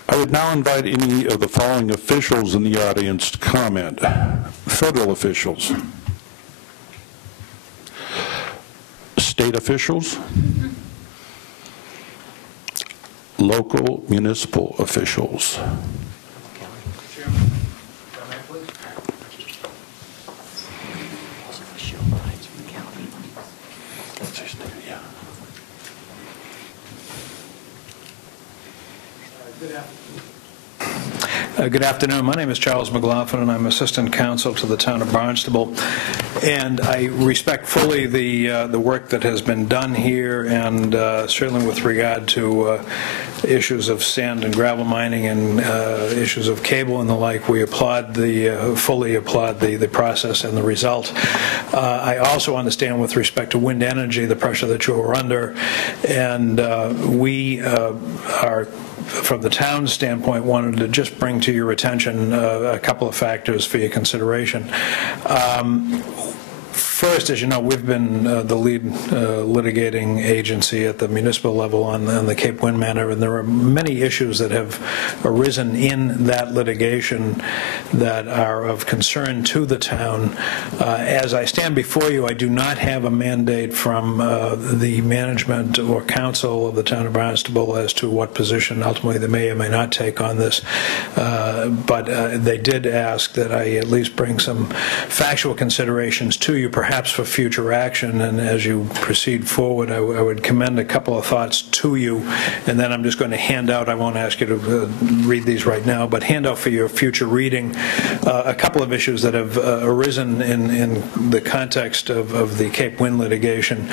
I would now invite any of the following officials in the audience to comment. Federal officials. State officials. Local municipal officials. Good afternoon. My name is Charles McLaughlin, and I'm Assistant Counsel to the Town of Barnstable. And I respect fully the work that has been done here, and certainly with regard to issues of sand and gravel mining and issues of cable and the like, we applaud fully applaud the process and the result. I also understand with respect to wind energy the pressure that you are under, and we are, from the town's standpoint, wanted to just bring to your attention a couple of factors for your consideration. First, as you know, we've been the lead litigating agency at the municipal level on the Cape Wind matter, and there are many issues that have arisen in that litigation that are of concern to the town. As I stand before you, I do not have a mandate from the management or council of the town of Barnstable as to what position ultimately they may or may not take on this, but they did ask that I at least bring some factual considerations to you, perhaps perhaps for future action. And as you proceed forward, I would commend a couple of thoughts to you, and then I'm just going to hand out, I won't ask you to read these right now, but hand out for your future reading a couple of issues that have arisen in the context of the Cape Wind litigation.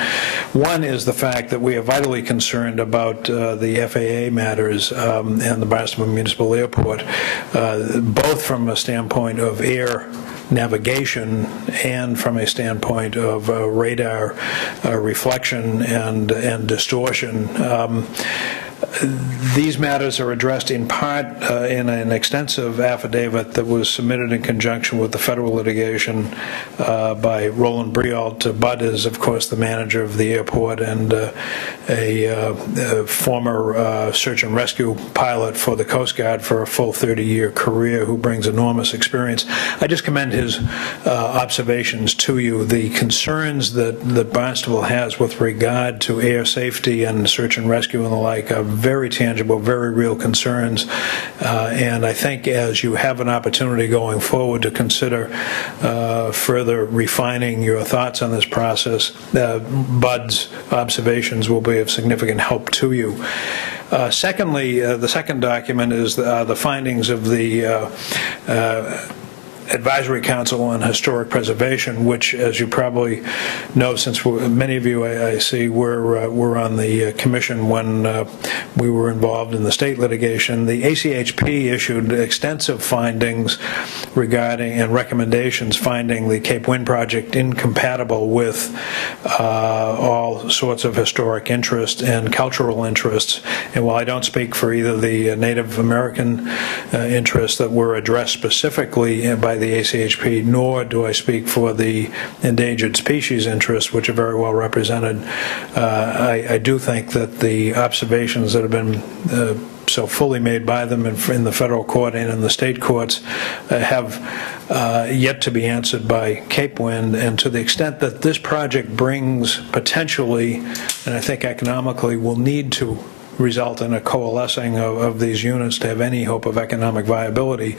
One is the fact that we are vitally concerned about the FAA matters and the Barnstable Municipal Airport, both from a standpoint of air navigation and from a standpoint of radar reflection and distortion. These matters are addressed in part in an extensive affidavit that was submitted in conjunction with the federal litigation by Roland Briault. Bud is, of course, the manager of the airport and a former search and rescue pilot for the Coast Guard for a full 30-year career who brings enormous experience. I just commend his observations to you. The concerns that Barnstable has with regard to air safety and search and rescue and the like are very tangible, very real concerns, and I think as you have an opportunity going forward to consider further refining your thoughts on this process, Bud's observations will be of significant help to you. Secondly, the second document is the findings of the Advisory Council on Historic Preservation, which, as you probably know, since many of you I see were on the commission when we were involved in the state litigation, the ACHP issued extensive findings regarding and recommendations finding the Cape Wind project incompatible with all sorts of historic interest and cultural interests. And while I don't speak for either the Native American interests that were addressed specifically by the ACHP, nor do I speak for the endangered species interests, which are very well represented, I do think that the observations that have been so fully made by them in the federal court and in the state courts have yet to be answered by Cape Wind. And to the extent that this project brings potentially, and I think economically, will need to result in a coalescing of these units to have any hope of economic viability,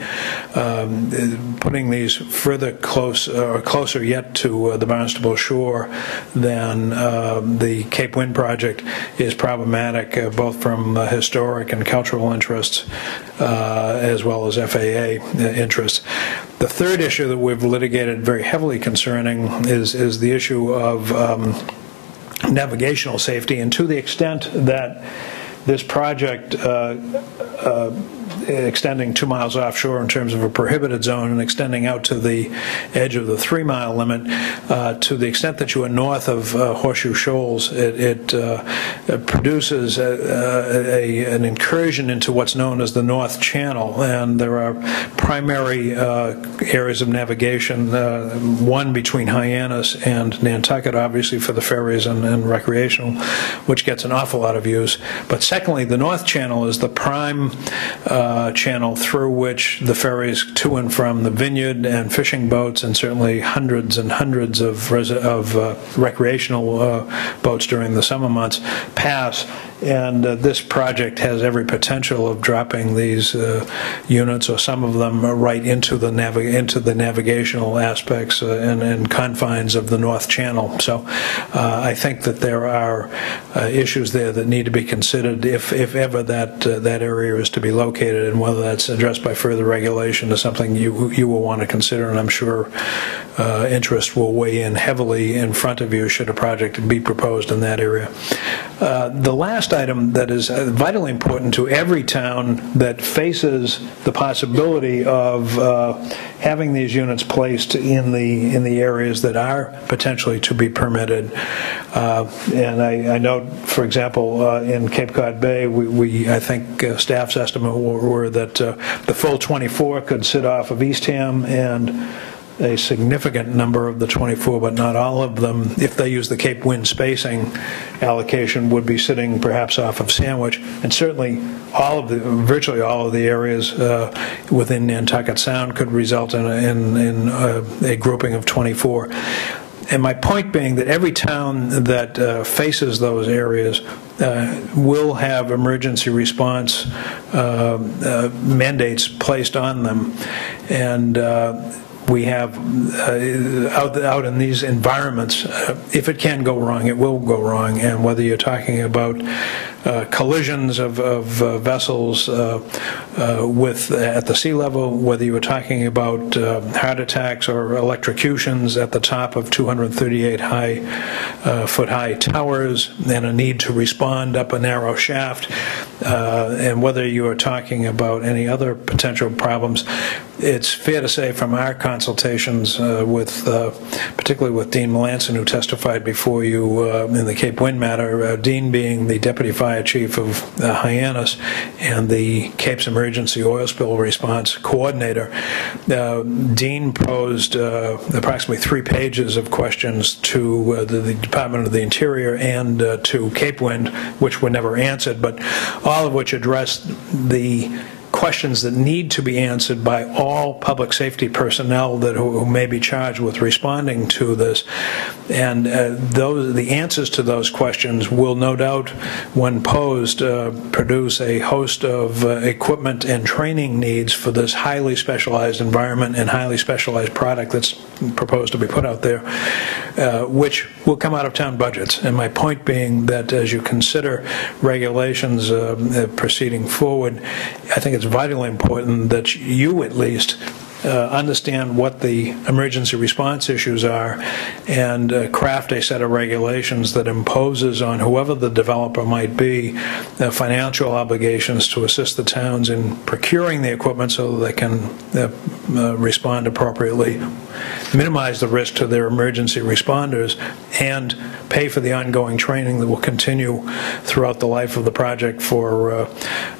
putting these further closer yet to the Barnstable shore than the Cape Wind project is problematic, both from historic and cultural interests as well as FAA interests. The third issue that we've litigated very heavily concerning is the issue of navigational safety, and to the extent that this project extending 2 miles offshore in terms of a prohibited zone and extending out to the edge of the 3-mile limit, to the extent that you are north of Horseshoe Shoals, it produces an incursion into what's known as the North Channel, and there are primary areas of navigation, one between Hyannis and Nantucket, obviously for the ferries and recreational, which gets an awful lot of use. But secondly, the North Channel is the prime channel through which the ferries to and from the vineyard and fishing boats, and certainly hundreds and hundreds of recreational boats during the summer months, pass. And this project has every potential of dropping these units, or some of them, right into the navigational aspects and confines of the North Channel. So I think that there are issues there that need to be considered if ever that area is to be located, and whether that's addressed by further regulation is something you will want to consider, and I'm sure interest will weigh in heavily in front of you should a project be proposed in that area. The last item that is vitally important to every town that faces the possibility of having these units placed in the areas that are potentially to be permitted. And I note, for example, in Cape Cod Bay, I think staff's estimate were that the full 24 could sit off of Eastham, and a significant number of the 24, but not all of them, if they use the Cape Wind spacing allocation, would be sitting perhaps off of Sandwich, and certainly virtually all of the areas within Nantucket Sound could result in a grouping of 24. And my point being that every town that faces those areas will have emergency response mandates placed on them, and we have out in these environments, if it can go wrong, it will go wrong. And whether you're talking about collisions of vessels at the sea level, whether you were talking about heart attacks or electrocutions at the top of 238 foot high towers, and a need to respond up a narrow shaft, and whether you are talking about any other potential problems, it's fair to say from our consultations particularly with Dean Melanson, who testified before you in the Cape Wind matter, Dean being the Deputy Fire Chief of Hyannis and the Cape's Emergency Oil Spill Response Coordinator, Dean posed approximately 3 pages of questions to the Department of the Interior and to Cape Wind, which were never answered, but all of which addressed the questions that need to be answered by all public safety personnel who may be charged with responding to this. And the answers to those questions will no doubt, when posed, produce a host of equipment and training needs for this highly specialized environment and highly specialized product that's proposed to be put out there, which will come out of town budgets. And my point being that as you consider regulations proceeding forward, I think it's vitally important that you at least understand what the emergency response issues are and craft a set of regulations that imposes on whoever the developer might be financial obligations to assist the towns in procuring the equipment so that they can respond appropriately, minimize the risk to their emergency responders, and pay for the ongoing training that will continue throughout the life of the project for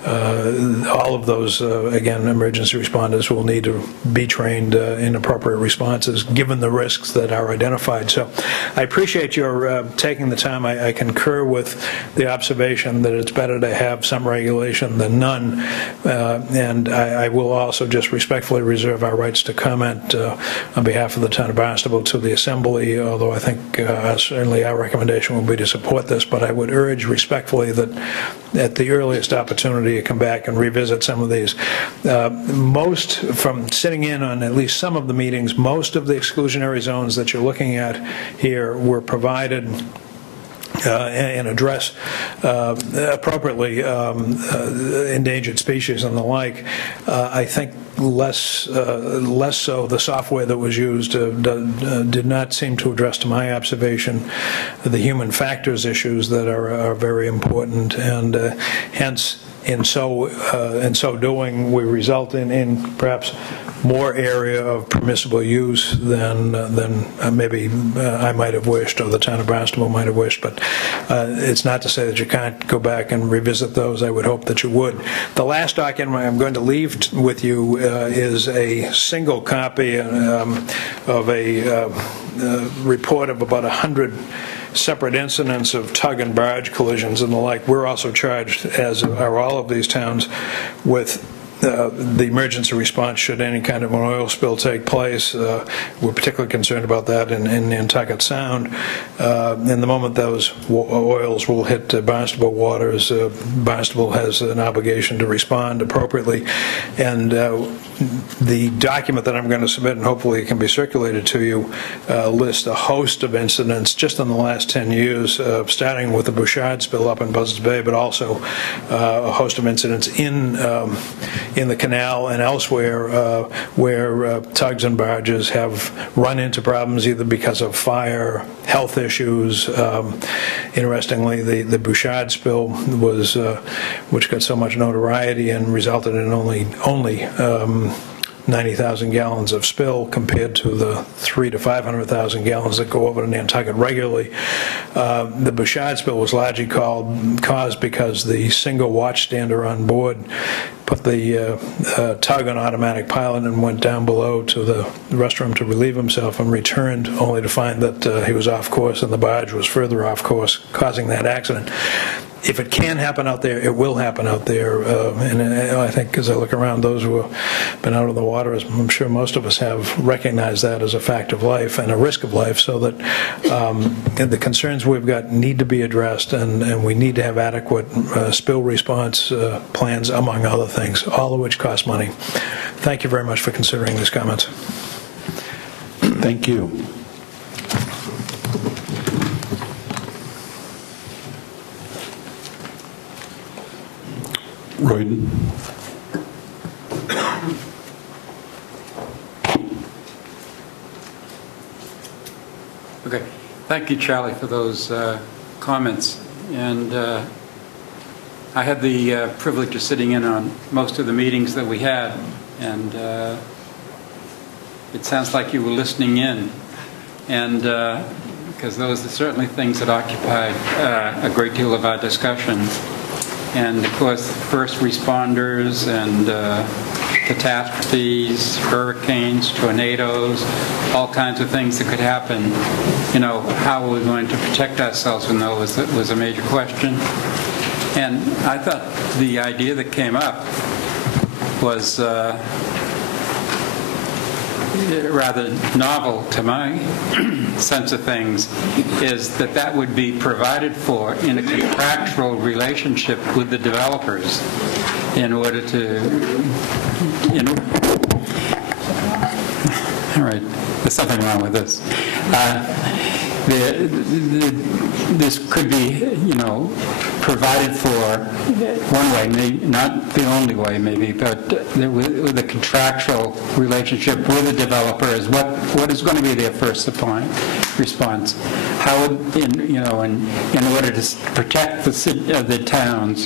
all of those, again, emergency responders who will need to be trained in appropriate responses given the risks that are identified. So I appreciate your taking the time. I concur with the observation that it's better to have some regulation than none, and I will also just respectfully reserve our rights to comment on behalf of the town of Barnstable to the Assembly, although I think certainly our recommendation will be to support this, but I would urge respectfully that at the earliest opportunity you come back and revisit some of these. Most, from sitting in on at least some of the meetings, most of the exclusionary zones that you're looking at here were provided and address appropriately endangered species and the like. I think less so the software that was used did not seem to address, to my observation, the human factors issues that are very important, and hence in so doing we result in perhaps more area of permissible use than maybe I might have wished or the town of Barnstable might have wished. But it's not to say that you can't go back and revisit those. I would hope that you would. The last document I'm going to leave with you is a single copy of a report of about 100 separate incidents of tug and barge collisions and the like. We're also charged, as are all of these towns, with the emergency response should any kind of an oil spill take place. We're particularly concerned about that in Nantucket Sound. And the moment those oils will hit Barnstable waters, Barnstable has an obligation to respond appropriately. And the document that I'm going to submit, and hopefully it can be circulated to you, lists a host of incidents just in the last 10 years, starting with the Bouchard spill up in Buzzards Bay, but also a host of incidents in the canal and elsewhere where tugs and barges have run into problems either because of fire, health issues. Interestingly, the Bouchard spill was, which got so much notoriety and resulted in only 90,000 gallons of spill compared to the 300,000 to 500,000 gallons that go over to Nantucket regularly. The Bouchard spill was largely caused because the single watchstander on board put the tug on automatic pilot and went down below to the restroom to relieve himself and returned only to find that he was off course and the barge was further off course, causing that accident. If it can happen out there, it will happen out there. And I think as I look around, those who have been out on the water, as I'm sure most of us have, recognized that as a fact of life and a risk of life, so that the concerns we've got need to be addressed, and we need to have adequate spill response plans, among other things, all of which cost money. Thank you very much for considering these comments. Thank you. Royden. Okay. Thank you, Charlie, for those comments. And I had the privilege of sitting in on most of the meetings that we had, and it sounds like you were listening in, and because those are certainly things that occupied a great deal of our discussion. And of course, first responders and catastrophes, hurricanes, tornadoes, all kinds of things that could happen. You know, how are we going to protect ourselves when that was a major question? And I thought the idea that came up was rather novel to my sense of things, is that would be provided for in a contractual relationship with the developers in order to, all right, there's something wrong with this. This could be, provided for one way, maybe not the only way, maybe, but with a contractual relationship with the developer is what is going to be their first response. How would, in order to protect the towns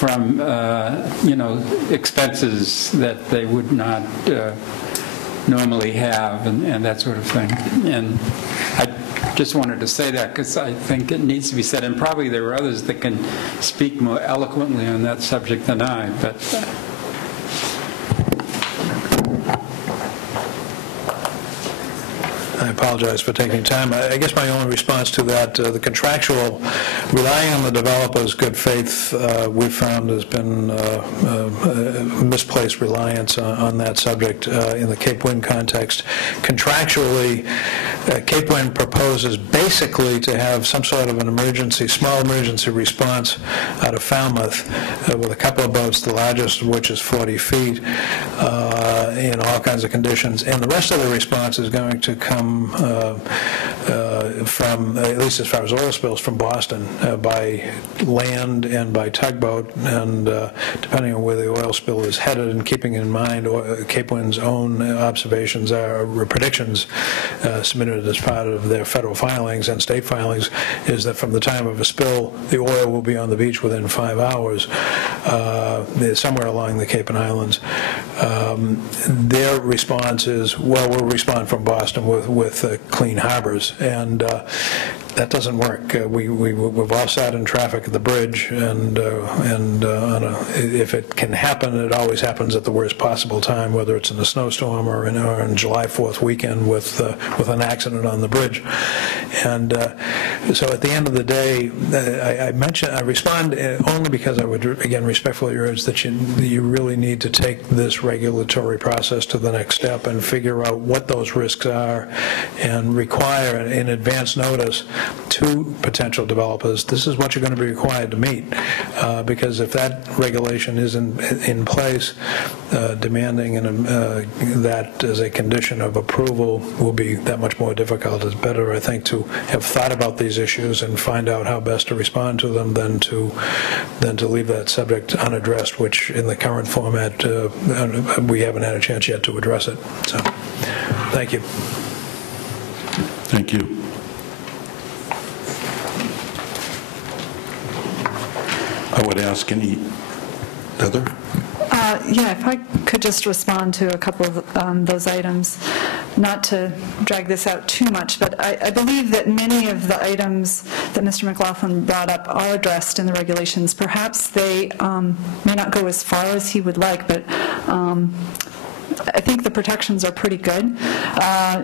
from, expenses that they would not normally have, and that sort of thing. And I just wanted to say that because I think it needs to be said, and probably there are others that can speak more eloquently on that subject than I, but I apologize for taking time. I guess my only response to that, the contractual, relying on the developer's good faith, we've found has been misplaced reliance on that subject in the Cape Wind context. Contractually, Cape Wind proposes basically to have some sort of an small emergency response out of Falmouth with a couple of boats, the largest of which is 40 feet, in all kinds of conditions. And the rest of the response is going to come from, at least as far as oil spills, from Boston by land and by tugboat, and depending on where the oil spill is headed, and keeping in mind Cape Wind's own observations or predictions submitted as part of their federal filings and state filings, is that from the time of a spill, the oil will be on the beach within 5 hours, somewhere along the Cape and Islands. Their response is, well, we'll respond from Boston with clean harbors, and that doesn't work. We've all sat in traffic at the bridge, and if it can happen, it always happens at the worst possible time, whether it's in a snowstorm or in July 4th weekend with an accident on the bridge. And so at the end of the day, I respond only because I would again respectfully urge that you really need to take this regulatory process to the next step and figure out what those risks are, and require in advance notice to potential developers, this is what you're going to be required to meet, because if that regulation is in place, demanding that as a condition of approval will be that much more difficult. It's better, I think, to have thought about these issues and find out how best to respond to them than to leave that subject unaddressed, which in the current format we haven't had a chance yet to address it. So, thank you. Thank you. I would ask any other? Yeah, if I could just respond to a couple of those items, not to drag this out too much, but I believe that many of the items that Mr. McLaughlin brought up are addressed in the regulations. Perhaps they may not go as far as he would like, but I think the protections are pretty good.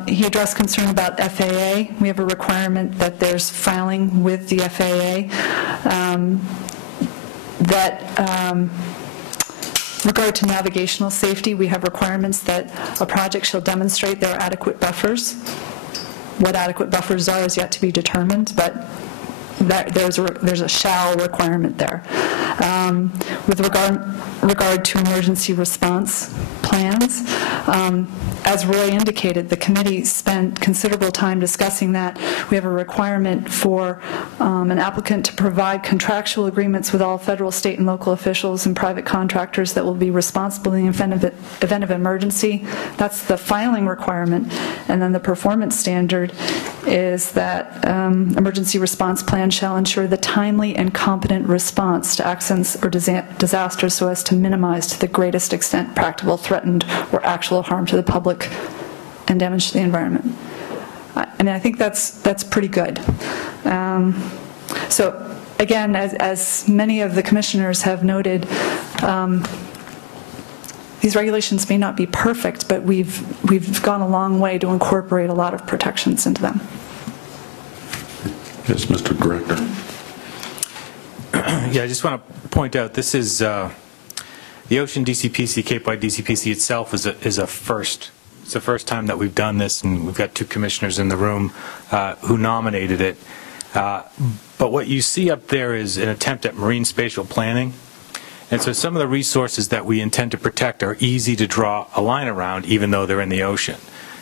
He addressed concern about FAA. We have a requirement that there's filing with the FAA. Regard to navigational safety, we have requirements that a project shall demonstrate there are adequate buffers. What adequate buffers are is yet to be determined, but there's a shall requirement there. With regard to emergency response plan, plans. As Roy indicated, the committee spent considerable time discussing that. We have a requirement for an applicant to provide contractual agreements with all federal, state, and local officials and private contractors that will be responsible in the event of emergency. That's the filing requirement. And then the performance standard is that emergency response plan shall ensure the timely and competent response to accidents or disasters so as to minimize to the greatest extent practical, threatened, or actual harm to the public and damage to the environment. I mean, I think that's pretty good. So again, as many of the commissioners have noted, these regulations may not be perfect, but we've gone a long way to incorporate a lot of protections into them. Yes, Mr. Director. Yeah, I just want to point out, this is the Ocean DCPC, Cape Wide DCPC itself is a first. It's the first time that we've done this, and we've got two commissioners in the room who nominated it. But what you see up there is an attempt at marine spatial planning. And so some of the resources that we intend to protect are easy to draw a line around, even though they're in the ocean.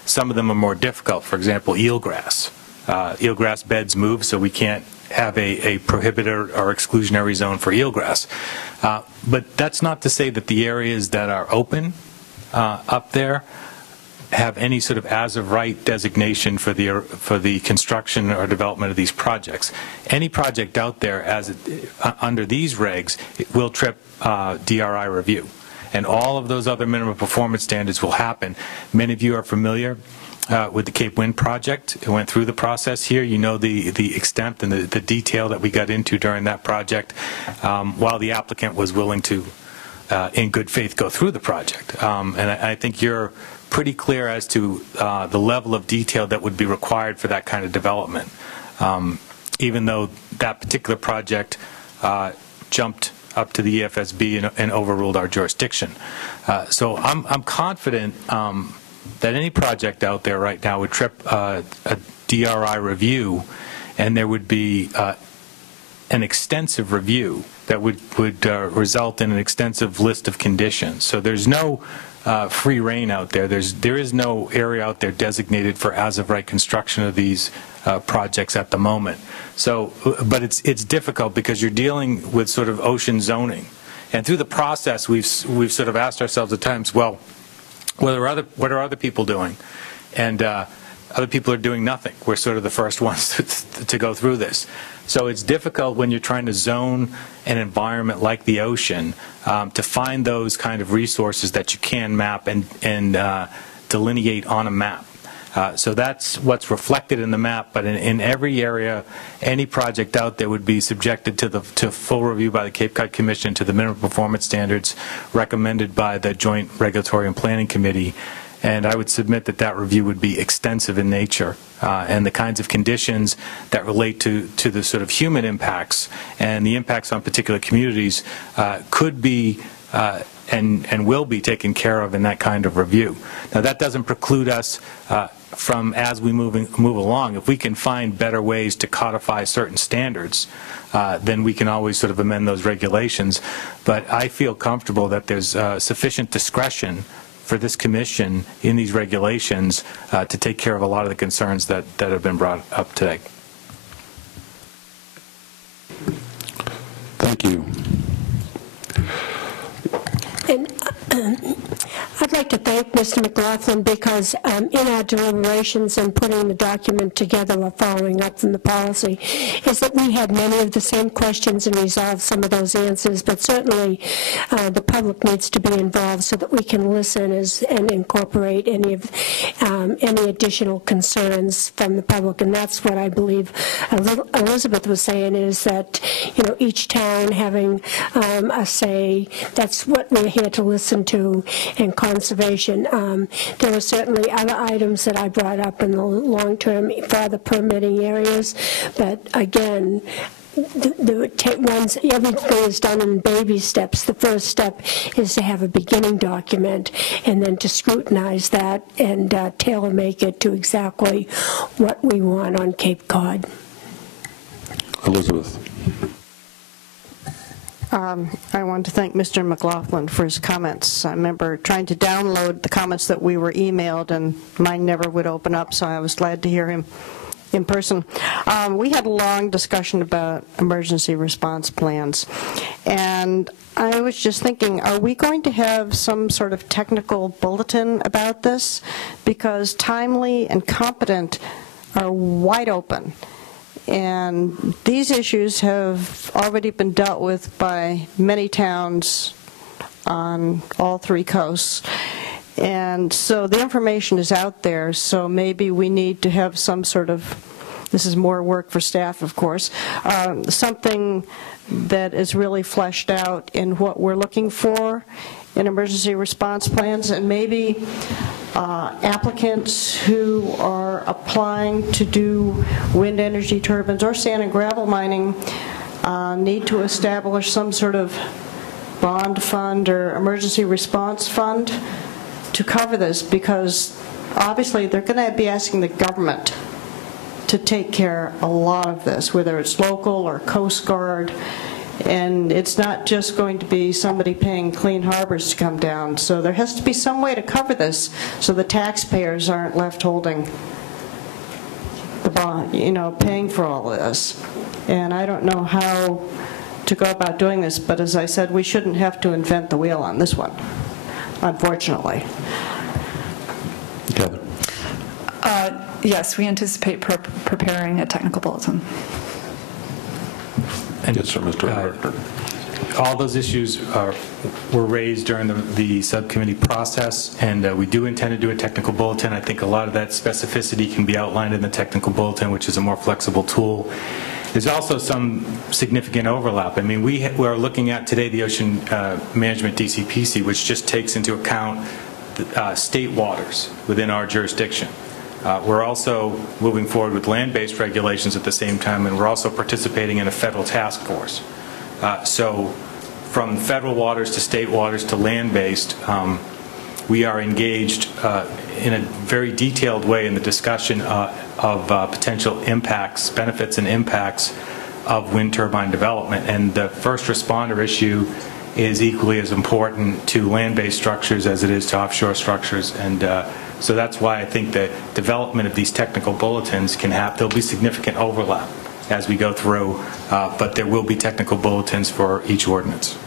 Some of them are more difficult. For example, eelgrass. Eelgrass beds move, so we can't have a prohibited or exclusionary zone for eelgrass. But that's not to say that the areas that are open up there have any sort of as-of-right designation for the construction or development of these projects. Any project out there under these regs will trip DRI review, and all of those other minimum performance standards will happen. Many of you are familiar with the Cape Wind project. It went through the process here. You know the extent and the detail that we got into during that project, while the applicant was willing to, in good faith, go through the project. And I think you're pretty clear as to the level of detail that would be required for that kind of development, even though that particular project jumped up to the EFSB and overruled our jurisdiction. So I'm confident that any project out there right now would trip a DRI review, and there would be an extensive review that would result in an extensive list of conditions. So there's no free reign out there. There is no area out there designated for as-of-right construction of these projects at the moment. So, but it's difficult because you're dealing with sort of ocean zoning, and through the process, we've sort of asked ourselves at times, well, what are other people doing? And other people are doing nothing. We're sort of the first ones to go through this. So it's difficult when you're trying to zone an environment like the ocean to find those kind of resources that you can map and delineate on a map. So that's what's reflected in the map, but in every area, any project out there would be subjected to full review by the Cape Cod Commission, to the minimum performance standards recommended by the Joint Regulatory and Planning Committee. And I would submit that review would be extensive in nature, and the kinds of conditions that relate to the sort of human impacts and the impacts on particular communities could be and will be taken care of in that kind of review. Now, that doesn't preclude us from, as we move along, if we can find better ways to codify certain standards, then we can always sort of amend those regulations. But I feel comfortable that there's sufficient discretion for this commission in these regulations to take care of a lot of the concerns that have been brought up today. Thank you. And I'd like to thank Mr. McLaughlin because in our deliberations and putting the document together or following up from the policy is that we had many of the same questions and resolved some of those answers, but certainly the public needs to be involved so that we can listen and incorporate any additional concerns from the public. And that's what I believe Elizabeth was saying, is that, you know, each town having a say, that's what we're here to listen to, and conservation. There were certainly other items that I brought up in the long term for the permitting areas, but again, everything is done in baby steps. The first step is to have a beginning document and then to scrutinize that and tailor-make it to exactly what we want on Cape Cod. Elizabeth. I want to thank Mr. McLaughlin for his comments. I remember trying to download the comments that we were emailed, and mine never would open up, so I was glad to hear him in person. We had a long discussion about emergency response plans, and I was just thinking, are we going to have some sort of technical bulletin about this? Because timely and competent are wide open. And these issues have already been dealt with by many towns on all three coasts. And so the information is out there, so maybe we need to have some sort of, this is more work for staff, of course, something that is really fleshed out in what we're looking for in emergency response plans, and maybe applicants who are applying to do wind energy turbines or sand and gravel mining need to establish some sort of bond fund or emergency response fund to cover this, because obviously they're going to be asking the government to take care of a lot of this, whether it's local or Coast Guard. And it's not just going to be somebody paying Clean Harbors to come down. So there has to be some way to cover this so the taxpayers aren't left holding the bond, paying for all of this. And I don't know how to go about doing this, but as I said, we shouldn't have to invent the wheel on this one, unfortunately. Heather. Yes, we anticipate preparing a technical bulletin. Yes, sir, Mr. Director. All those issues were raised during the subcommittee process, and we do intend to do a technical bulletin. I think a lot of that specificity can be outlined in the technical bulletin, which is a more flexible tool. There's also some significant overlap. I mean, we are looking at today the Ocean Management DCPC, which just takes into account state waters within our jurisdiction. We're also moving forward with land-based regulations at the same time, and we're also participating in a federal task force. So from federal waters to state waters to land-based, we are engaged in a very detailed way in the discussion of potential impacts, benefits and impacts of wind turbine development. And the first responder issue is equally as important to land-based structures as it is to offshore structures. And so that's why I think the development of these technical bulletins there'll be significant overlap as we go through, but there will be technical bulletins for each ordinance.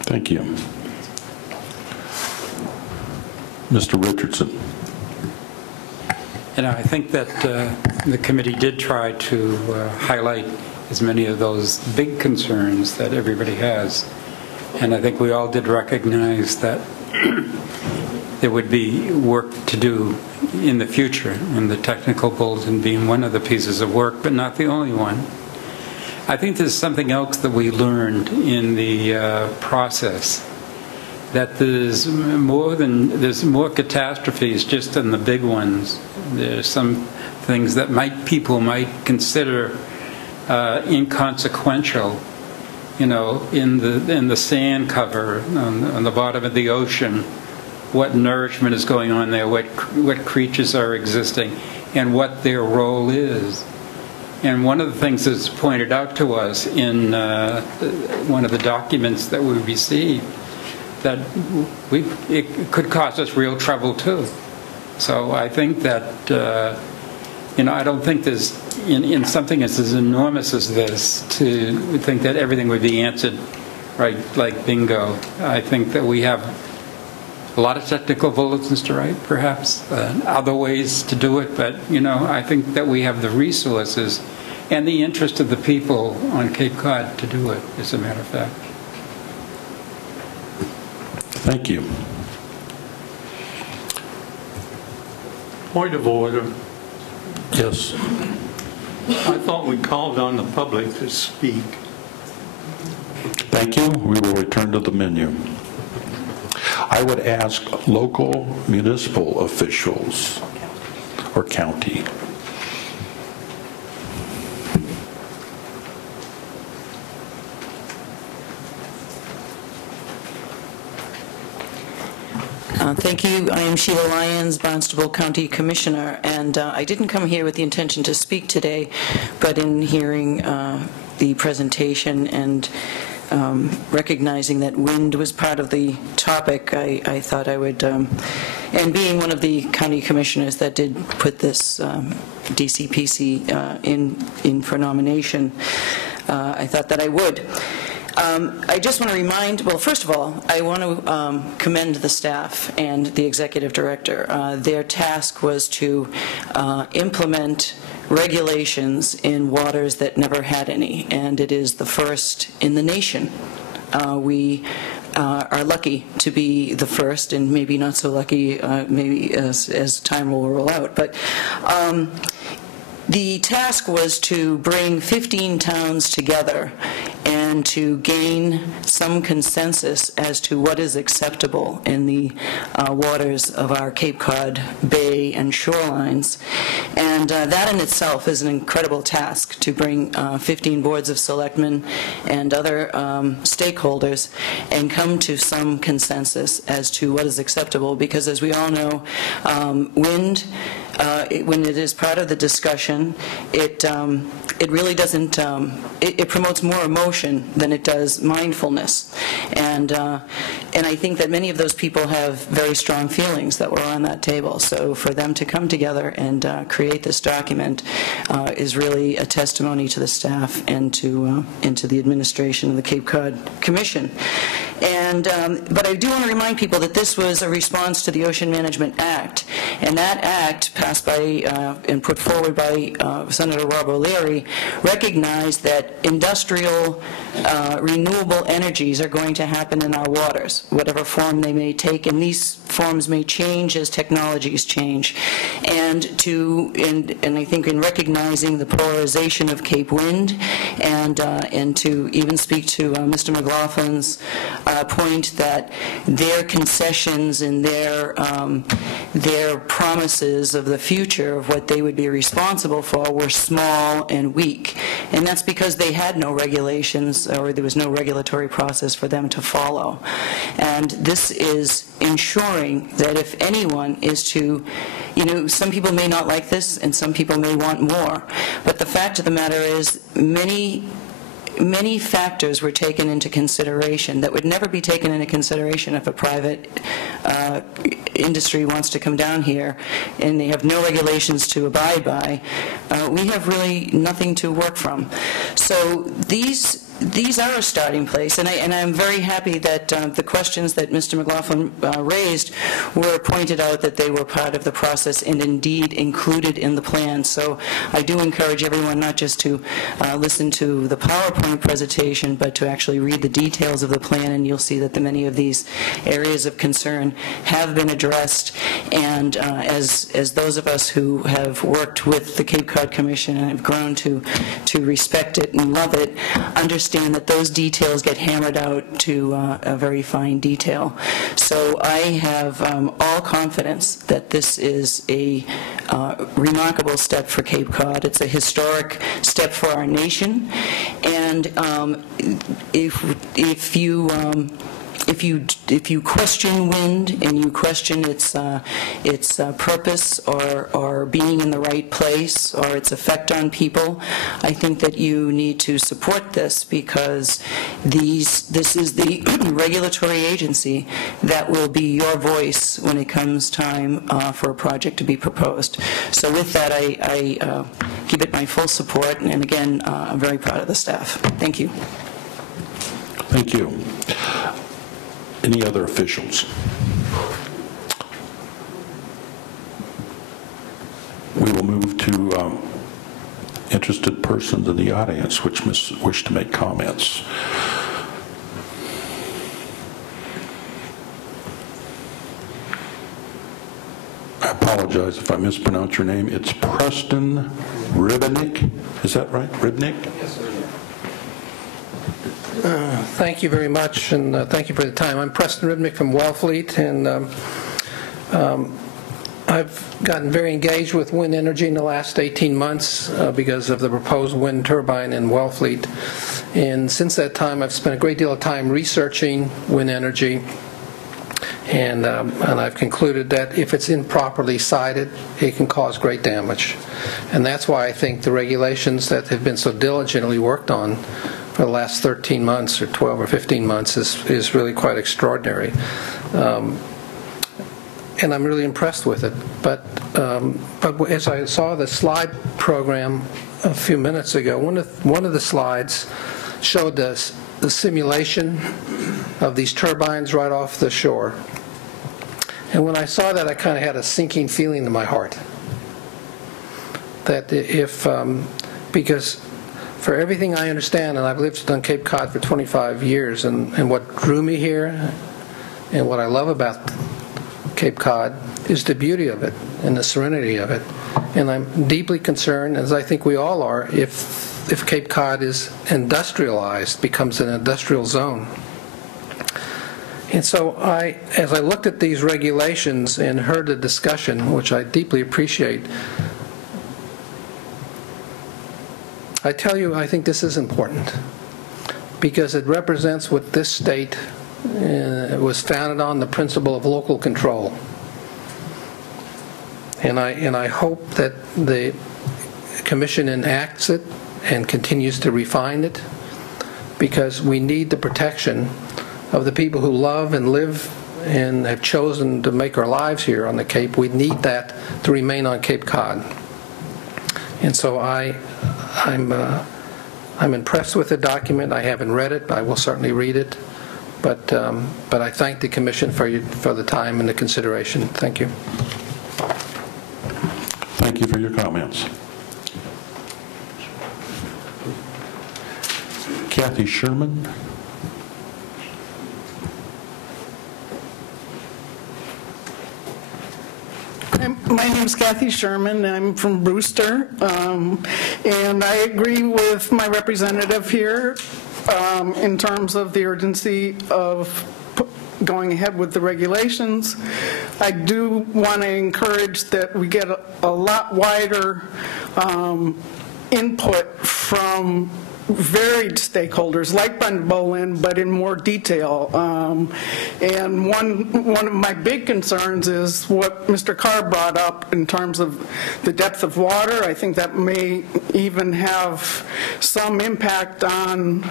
Thank you. Mr. Richardson. I think that the committee did try to highlight as many of those big concerns that everybody has. And I think we all did recognize that there would be work to do in the future, and the technical bulletin being one of the pieces of work, but not the only one. I think there's something else that we learned in the process, that there's more catastrophes just than the big ones. There's some things that people might consider inconsequential, in the sand cover on the bottom of the ocean, what nourishment is going on there, what creatures are existing, and what their role is. And one of the things that's pointed out to us in one of the documents that we received, that it could cause us real trouble too. So I think that, I don't think there's, in something as enormous as this, to think that everything would be answered right like bingo. I think that we have a lot of technical bulletins to write, perhaps, other ways to do it, but, I think that we have the resources and the interest of the people on Cape Cod to do it, as a matter of fact. Thank you. Point of order. Yes. I thought we called on the public to speak. Thank you. We will return to the menu. I would ask local municipal officials or county. Thank you. I am Sheila Lyons, Barnstable County Commissioner, and I didn't come here with the intention to speak today, but in hearing the presentation and recognizing that wind was part of the topic, I thought I would, and being one of the county commissioners that did put this DCPC in for nomination, I thought that I would. I just want to remind, well, first of all, I want to commend the staff and the executive director. Their task was to implement regulations in waters that never had any, and it is the first in the nation. We are lucky to be the first, and maybe not so lucky maybe as time will roll out. But the task was to bring 15 towns together and to gain some consensus as to what is acceptable in the waters of our Cape Cod Bay and shorelines. And that in itself is an incredible task, to bring 15 boards of selectmen and other stakeholders and come to some consensus as to what is acceptable, because as we all know, wind, when it is part of the discussion, it really doesn't, it promotes more emotion than it does mindfulness. And I think that many of those people have very strong feelings that were on that table. So for them to come together and create this document is really a testimony to the staff and to the administration of the Cape Cod Commission. And but I do want to remind people that this was a response to the Ocean Management Act, and that act passed by and put forward by Senator Rob O'Leary recognized that industrial renewable energies are going to happen in our waters, whatever form they may take, and these forms may change as technologies change. And I think in recognizing the polarization of Cape Wind, and to even speak to Mr. McLaughlin's point that their concessions and their promises of the future of what they would be responsible for were small and weak. And that's because they had no regulations, or there was no regulatory process for them to follow. And this is ensuring that if anyone is to, some people may not like this and some people may want more, but the fact of the matter is many factors were taken into consideration that would never be taken into consideration if a private industry wants to come down here and they have no regulations to abide by. We have really nothing to work from. So these are a starting place, and I'm very happy that the questions that Mr. McLaughlin raised were pointed out that they were part of the process and indeed included in the plan. So I do encourage everyone not just to listen to the PowerPoint presentation, but to actually read the details of the plan, and you'll see that many of these areas of concern have been addressed. And as those of us who have worked with the Cape Cod Commission and have grown to respect it and love it, understand that those details get hammered out to a very fine detail. So I have all confidence that this is a remarkable step for Cape Cod. It's a historic step for our nation, and if you question wind and you question its purpose or being in the right place or its effect on people, I think that you need to support this, because this is the regulatory agency that will be your voice when it comes time for a project to be proposed. So with that, I give it my full support, and again, I'm very proud of the staff. Thank you. Thank you. Any other officials? We will move to interested persons in the audience which wish to make comments. I apologize if I mispronounce your name. It's Preston Ribnick. Is that right? Ribnick? Yes, sir. Thank you very much, and thank you for the time. I'm Preston Ribnick from Wellfleet, and I've gotten very engaged with wind energy in the last 18 months because of the proposed wind turbine in Wellfleet. And since that time, I've spent a great deal of time researching wind energy And I've concluded that if it's improperly sited, it can cause great damage. And that's why I think the regulations that have been so diligently worked on for the last 13 months or 12 or 15 months is really quite extraordinary. And I'm really impressed with it. But as I saw the slide program a few minutes ago, one of the slides showed us the simulation of these turbines right off the shore. And when I saw that, I kind of had a sinking feeling in my heart. That if, because for everything I understand, and I've lived on Cape Cod for 25 years, and what drew me here and what I love about Cape Cod is the beauty of it and the serenity of it. And I'm deeply concerned, as I think we all are, if Cape Cod is industrialized, becomes an industrial zone. And so as I looked at these regulations and heard the discussion, which I deeply appreciate, I tell you, I think this is important because it represents what this state was founded on, the principle of local control. And I hope that the Commission enacts it and continues to refine it, because we need the protection of the people who love and live and have chosen to make our lives here on the Cape. We need that to remain on Cape Cod. And so I'm impressed with the document. I haven't read it. I will certainly read it. But I thank the Commission for the time and the consideration. Thank you. Thank you for your comments. Kathy Sherman. My name is Kathy Sherman. I'm from Brewster, and I agree with my representative here in terms of the urgency of going ahead with the regulations. I do want to encourage that we get a lot wider input from varied stakeholders like Brenda Bolin, but in more detail. And one of my big concerns is what Mr. Carr brought up in terms of the depth of water. I think that may even have some impact on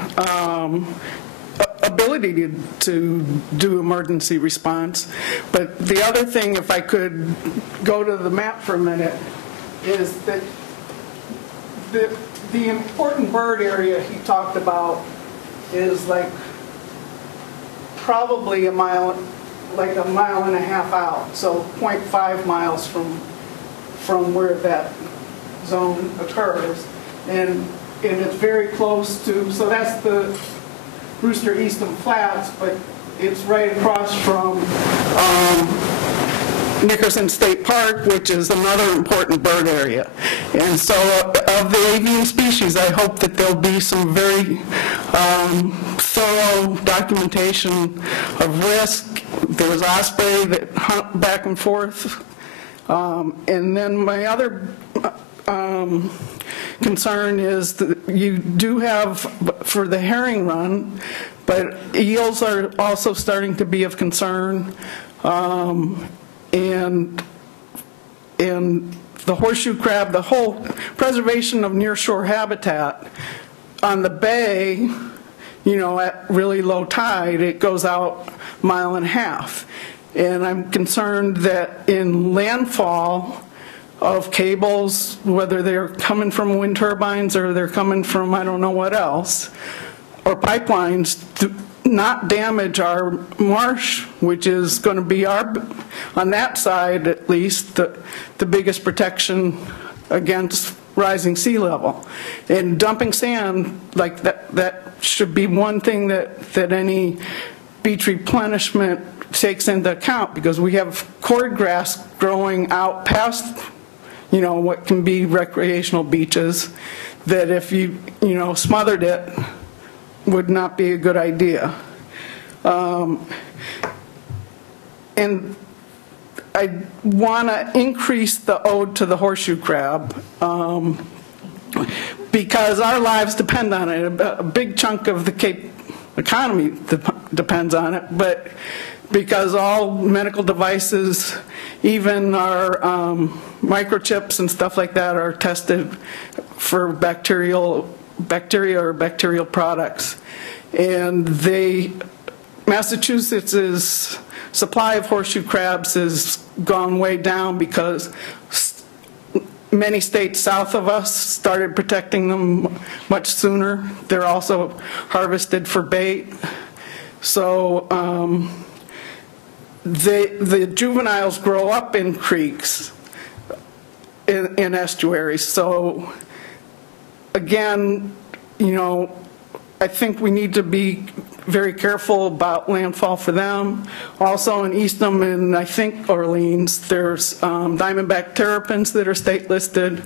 ability to do emergency response. But the other thing, if I could go to the map for a minute, is that the important bird area he talked about is like probably a mile and a half out, so 0.5 miles from where that zone occurs, and it's very close to, so that's the Brewster Eastham Flats, but it's right across from Nickerson State Park, which is another important bird area. And so of the avian species, I hope that there'll be some very thorough documentation of risk. There was osprey that hunt back and forth. And then my other concern is that you do have, for the herring run, but eels are also starting to be of concern. And the horseshoe crab, the whole preservation of nearshore habitat on the bay, you know, at really low tide, it goes out a mile and a half. And I'm concerned that in landfall of cables, whether they're coming from wind turbines or they're coming from I don't know what else, or pipelines, to not damage our marsh, which is going to be our, on that side at least, the biggest protection against rising sea level. And dumping sand like that should be one thing that any beach replenishment takes into account, because we have cordgrass growing out past, you know, what can be recreational beaches, that if you smothered it, would not be a good idea. And I want to increase the ode to the horseshoe crab because our lives depend on it. A big chunk of the Cape economy depends on it, but because all medical devices, even our microchips and stuff like that, are tested for bacteria or bacterial products. And Massachusetts's supply of horseshoe crabs has gone way down because many states south of us started protecting them much sooner. They're also harvested for bait. So the juveniles grow up in creeks, in estuaries. So again, you know, I think we need to be very careful about landfall for them. Also in Eastham and I think Orleans, there's diamondback terrapins that are state listed.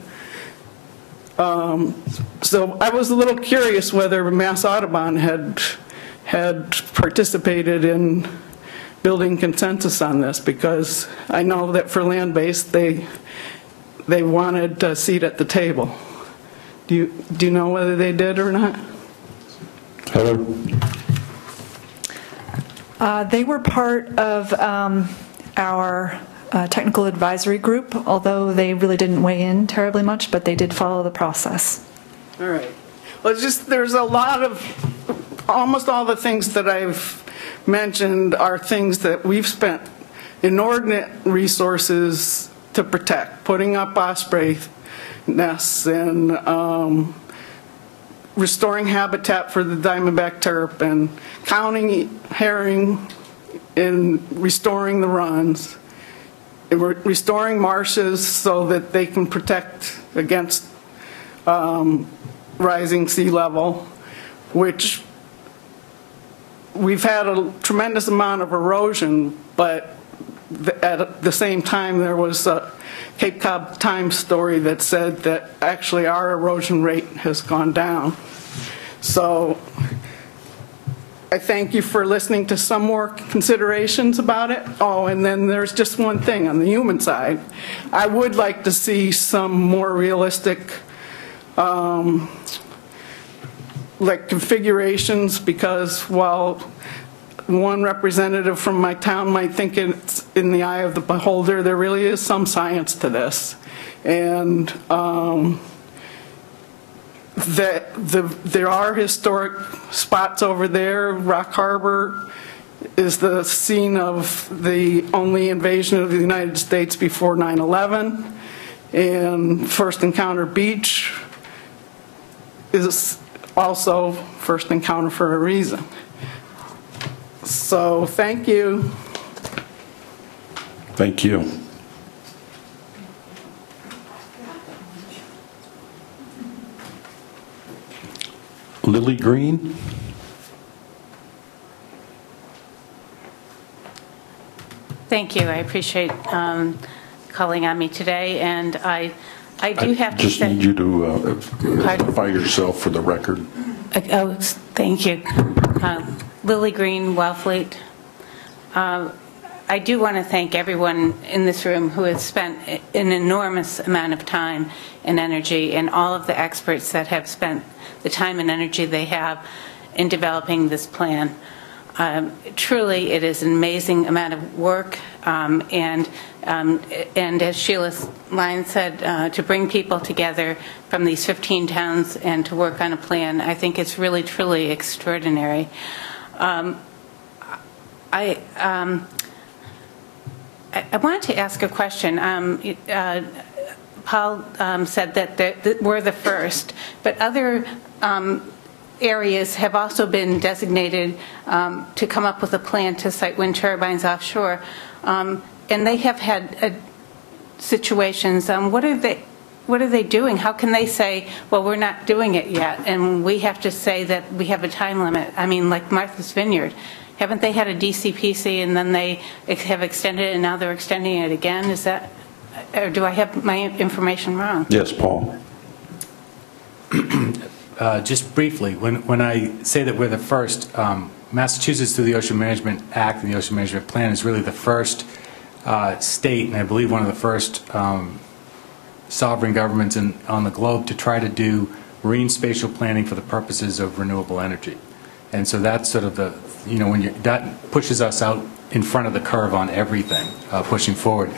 So I was a little curious whether Mass Audubon had participated in building consensus on this, because I know that for land-based they wanted a seat at the table. Do you know whether they did or not? Heather? They were part of our technical advisory group, although they really didn't weigh in terribly much, but they did follow the process. All right. Well, it's just there's a lot of, almost all the things that I've mentioned are things that we've spent inordinate resources to protect, putting up osprey nests and restoring habitat for the diamondback terrapin, counting herring and restoring the runs, and restoring marshes so that they can protect against rising sea level, which we've had a tremendous amount of erosion, but at the same time there was a Cape Cod Times story that said that actually our erosion rate has gone down. So I thank you for listening to some more considerations about it. Oh, and then there's just one thing on the human side. I would like to see some more realistic like configurations, because while one representative from my town might think it's in the eye of the beholder, there really is some science to this. And there are historic spots over there. Rock Harbor is the scene of the only invasion of the United States before 9/11. And First Encounter Beach is also first encounter for a reason. So thank you. Thank you. Lily Green? Thank you. I appreciate calling on me today, and I do have to say... I just need you to identify yourself for the record. Oh, thank you. Lily Green, Wellfleet. I do want to thank everyone in this room who has spent an enormous amount of time and energy, and all of the experts that have spent the time and energy they have in developing this plan. Truly, it is an amazing amount of work, and as Sheila Lyons said, to bring people together from these 15 towns and to work on a plan, I think it's really, truly extraordinary. I wanted to ask a question. Paul said that we're the first, but other areas have also been designated to come up with a plan to site wind turbines offshore, and they have had situations. What are they doing? How can they say, well, we're not doing it yet, and we have to say that we have a time limit? I mean, like Martha's Vineyard. Haven't they had a DCPC and then they have extended it and now they're extending it again? Is that, or do I have my information wrong? Yes, Paul. Just briefly, when I say that we're the first, Massachusetts through the Ocean Management Act and the Ocean Management Plan is really the first state, and I believe one of the first sovereign governments on the globe to try to do marine spatial planning for the purposes of renewable energy. And so that's sort of the, that pushes us out in front of the curve on everything, pushing forward.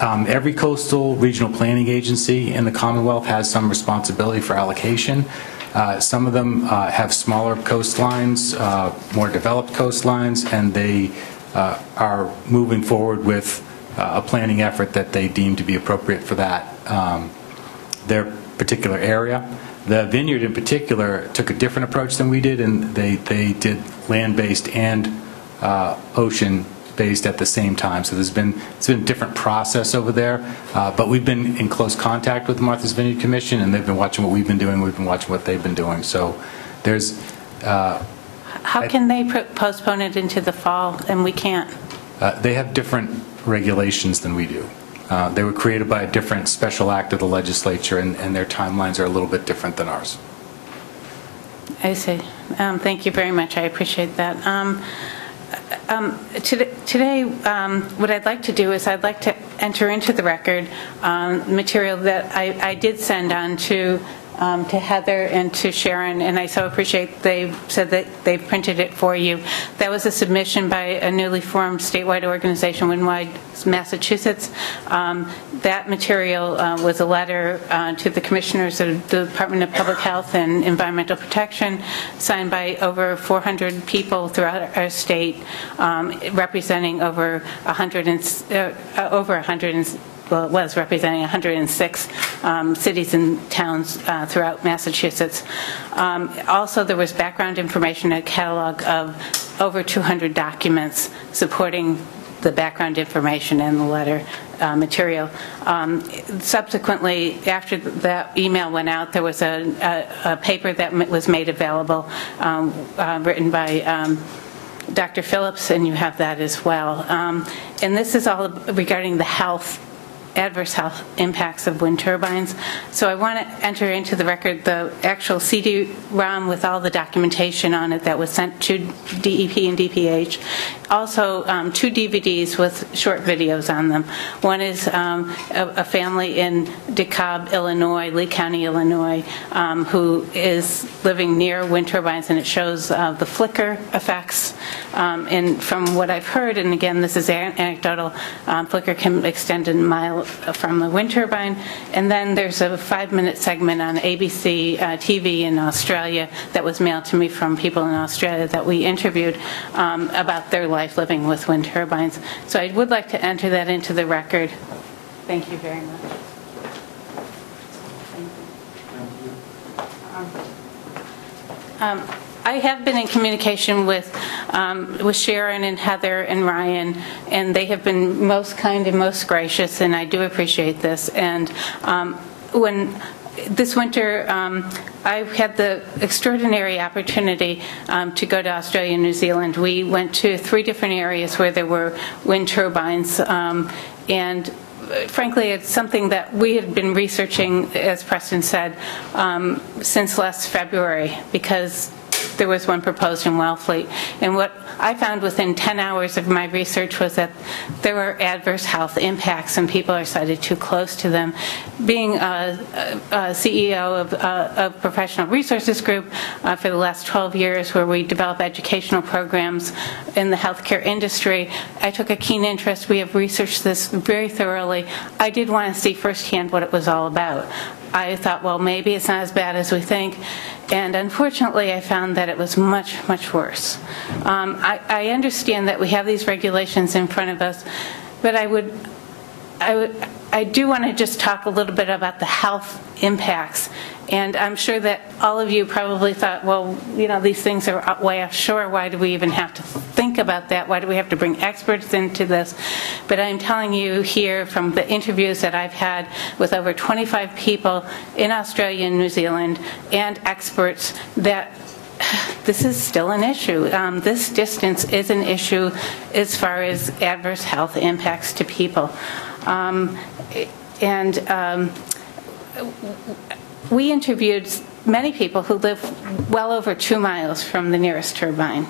Every coastal regional planning agency in the Commonwealth has some responsibility for allocation. Some of them have smaller coastlines, more developed coastlines, and they are moving forward with a planning effort that they deem to be appropriate for that, their particular area. The Vineyard in particular took a different approach than we did, and they did land-based and ocean-based at the same time. So it's been a different process over there, but we've been in close contact with the Martha's Vineyard Commission, and they've been watching what we've been doing. We've been watching what they've been doing. So there's... How can they postpone it into the fall and we can't? They have different regulations than we do. They were created by a different special act of the legislature, and their timelines are a little bit different than ours. I see. Thank you very much. I appreciate that. Today, what I'd like to do is I'd like to enter into the record material that I did send on to Heather and to Sharon, and I so appreciate they said that they've printed it for you. That was a submission by a newly formed statewide organization, Windwide Massachusetts. That material was a letter to the commissioners of the Department of Public Health and Environmental Protection, signed by over 400 people throughout our state, representing over 106 cities and towns throughout Massachusetts. Also, there was background information, a catalog of over 200 documents supporting the background information and the letter material. Subsequently, after that email went out, there was a paper that was made available, written by Dr. Phillips, and you have that as well. And this is all regarding the adverse health impacts of wind turbines. So I want to enter into the record the actual CD-ROM with all the documentation on it that was sent to DEP and DPH. Also, 2 DVDs with short videos on them. One is a family in DeKalb, Illinois, Lee County, Illinois, who is living near wind turbines, and it shows the flicker effects. And from what I've heard, and again, this is anecdotal, flicker can extend a mile from the wind turbine. And then there's a 5-minute segment on ABC TV in Australia that was mailed to me from people in Australia that we interviewed about their life living with wind turbines. So I would like to enter that into the record. Thank you very much. I have been in communication with Sharon and Heather and Ryan, and they have been most kind and most gracious, and I do appreciate this. And when this winter, I had the extraordinary opportunity to go to Australia and New Zealand. We went to 3 different areas where there were wind turbines, and frankly, it's something that we had been researching, as Preston said, since last February, because there was one proposed in Wellfleet. And what I found within 10 hours of my research was that there were adverse health impacts and people are sited too close to them. Being a CEO of a professional resources group for the last 12 years, where we develop educational programs in the healthcare industry, I took a keen interest. We have researched this very thoroughly. I did want to see firsthand what it was all about. I thought, well, maybe it's not as bad as we think. And unfortunately, I found that it was much, much worse. I understand that we have these regulations in front of us, but I do want to just talk a little bit about the health impacts. And I'm sure that all of you probably thought, well, you know, these things are way offshore. Why do we even have to think about that? Why do we have to bring experts into this? But I'm telling you here from the interviews that I've had with over 25 people in Australia and New Zealand and experts that this is still an issue. This distance is an issue as far as adverse health impacts to people. We interviewed many people who live well over 2 miles from the nearest turbine,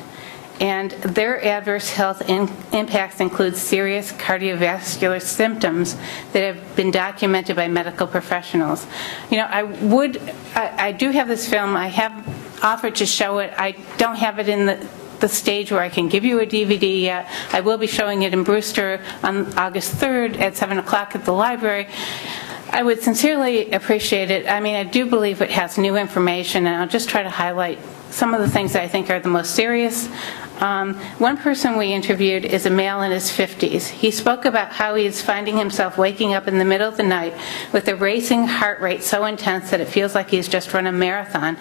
and their adverse health impacts include serious cardiovascular symptoms that have been documented by medical professionals. You know, I do have this film. I have offered to show it. I don't have it in the stage where I can give you a DVD yet. I will be showing it in Brewster on August 3rd at 7 o'clock at the library. I would sincerely appreciate it. I mean, I do believe it has new information, and I'll just try to highlight some of the things that I think are the most serious. One person we interviewed is a male in his 50s. He spoke about how he is finding himself waking up in the middle of the night with a racing heart rate so intense that it feels like he's just run a marathon,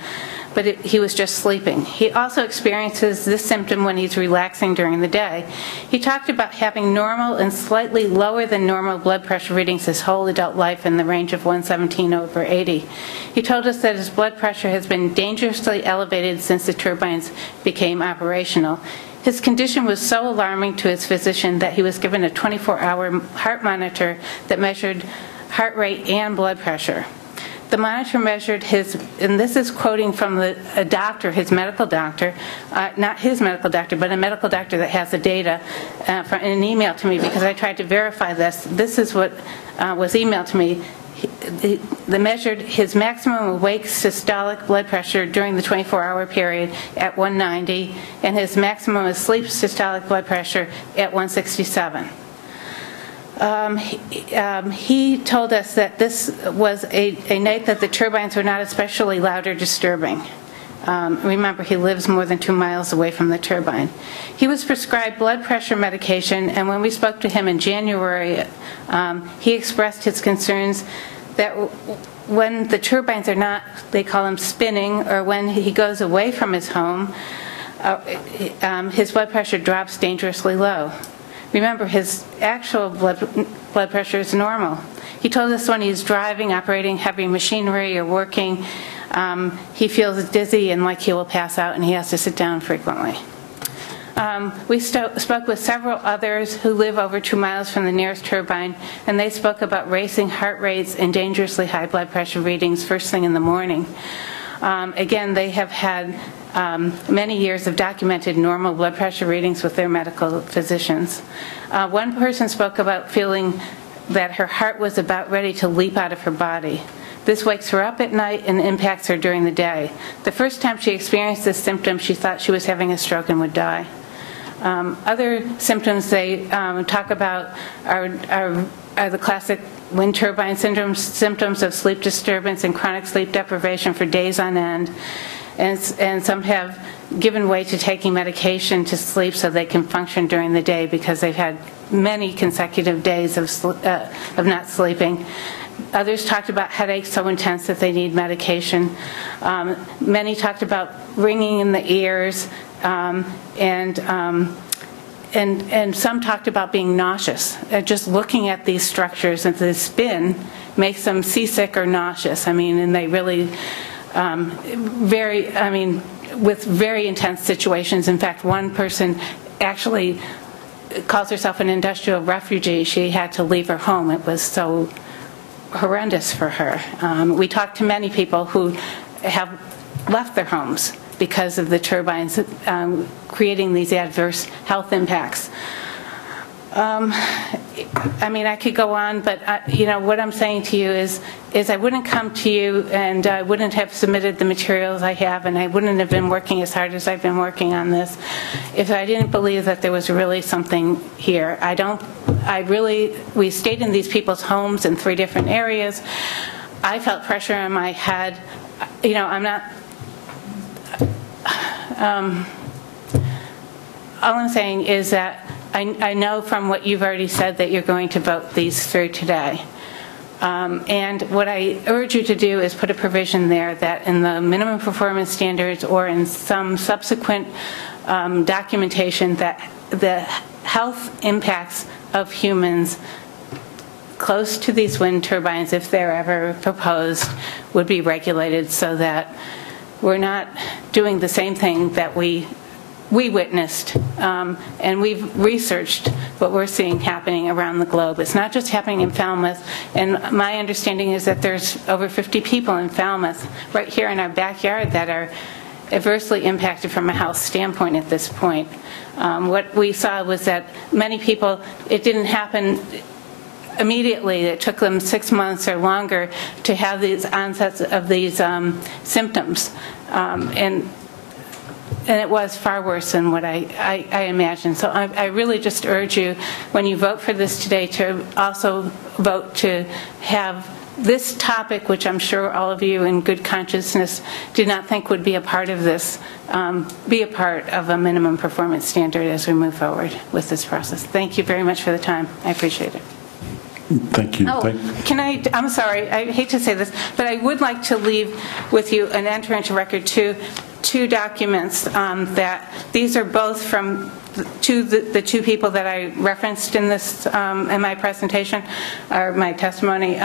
but he was just sleeping. He also experiences this symptom when he's relaxing during the day. He talked about having normal and slightly lower than normal blood pressure readings his whole adult life in the range of 117/80. He told us that his blood pressure has been dangerously elevated since the turbines became operational. His condition was so alarming to his physician that he was given a 24-hour heart monitor that measured heart rate and blood pressure. The monitor measured his, and this is quoting from a doctor, his medical doctor, not his medical doctor, but a medical doctor that has the data in an email to me, because I tried to verify this. This is what was emailed to me. They measured his maximum awake systolic blood pressure during the 24-hour period at 190, and his maximum asleep systolic blood pressure at 167. He told us that this was a night that the turbines were not especially loud or disturbing. Remember, he lives more than 2 miles away from the turbine. He was prescribed blood pressure medication, and when we spoke to him in January, he expressed his concerns that when the turbines are not, they call them spinning, or when he goes away from his home, his blood pressure drops dangerously low. Remember, his actual blood pressure is normal. He told us when he's driving, operating heavy machinery, or working, he feels dizzy and like he will pass out, and he has to sit down frequently. We spoke with several others who live over 2 miles from the nearest turbine, and they spoke about racing heart rates and dangerously high blood pressure readings first thing in the morning. Again, they have had many years of documented normal blood pressure readings with their medical physicians. One person spoke about feeling that her heart was about ready to leap out of her body. This wakes her up at night and impacts her during the day. The first time she experienced this symptom, she thought she was having a stroke and would die. Other symptoms they talk about are the classic wind turbine syndrome symptoms of sleep disturbance and chronic sleep deprivation for days on end. And some have given way to taking medication to sleep so they can function during the day because they've had many consecutive days of not sleeping. Others talked about headaches so intense that they need medication. Many talked about ringing in the ears, and some talked about being nauseous. Just looking at these structures and the spin makes them seasick or nauseous. I mean, and they really, with very intense situations. In fact, one person actually calls herself an industrial refugee. She had to leave her home. It was so horrendous for her. We talked to many people who have left their homes because of the turbines creating these adverse health impacts. I mean, I could go on, but what I'm saying to you is I wouldn't come to you and I wouldn't have submitted the materials I have, and I wouldn't have been working as hard as I've been working on this if I didn't believe that there was really something here. We stayed in these people's homes in 3 different areas. I felt pressure on my head. All I'm saying is that I know from what you've already said that you're going to vote these through today. And what I urge you to do is put a provision there that in the minimum performance standards or in some subsequent documentation that the health impacts of humans close to these wind turbines, if they're ever proposed, would be regulated so that we're not doing the same thing that we witnessed, and we've researched what we're seeing happening around the globe. It's not just happening in Falmouth, and my understanding is that there's over 50 people in Falmouth right here in our backyard that are adversely impacted from a health standpoint at this point. What we saw was that many people, it didn't happen immediately. It took them 6 months or longer to have these onsets of these symptoms. And it was far worse than what I imagined. So I really just urge you, when you vote for this today, to also vote to have this topic, which I'm sure all of you in good consciousness do not think would be a part of this, be a part of a minimum performance standard as we move forward with this process. Thank you very much for the time. I appreciate it. Thank you. Oh, I'm sorry, I hate to say this, but I would like to leave with you and enter into record two documents that these are both from the two people that I referenced in this in my presentation or my testimony.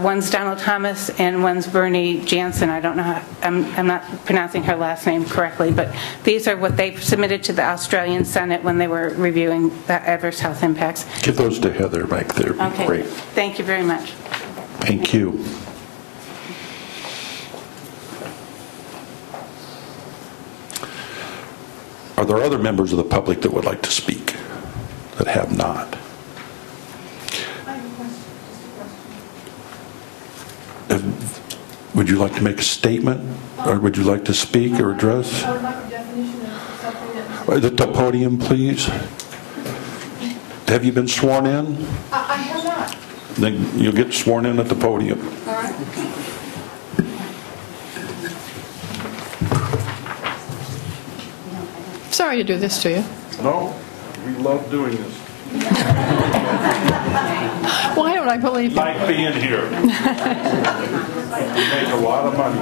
One's Donald Thomas and one's Bernie Jansen. I don't know how, I'm not pronouncing her last name correctly, but these are what they submitted to the Australian Senate when they were reviewing the adverse health impacts. Give those to Heather back there. Okay. Great. Thank you very much. Thank you. Are there other members of the public that would like to speak that have not? Would you like to make a statement, or would you like to speak or address? I would like a definition of something that... At the podium, please. Have you been sworn in? I have not. Then you'll get sworn in at the podium. All right. Sorry to do this to you. No, we love doing this. Why don't I believe you? Like being here. You make a lot of money.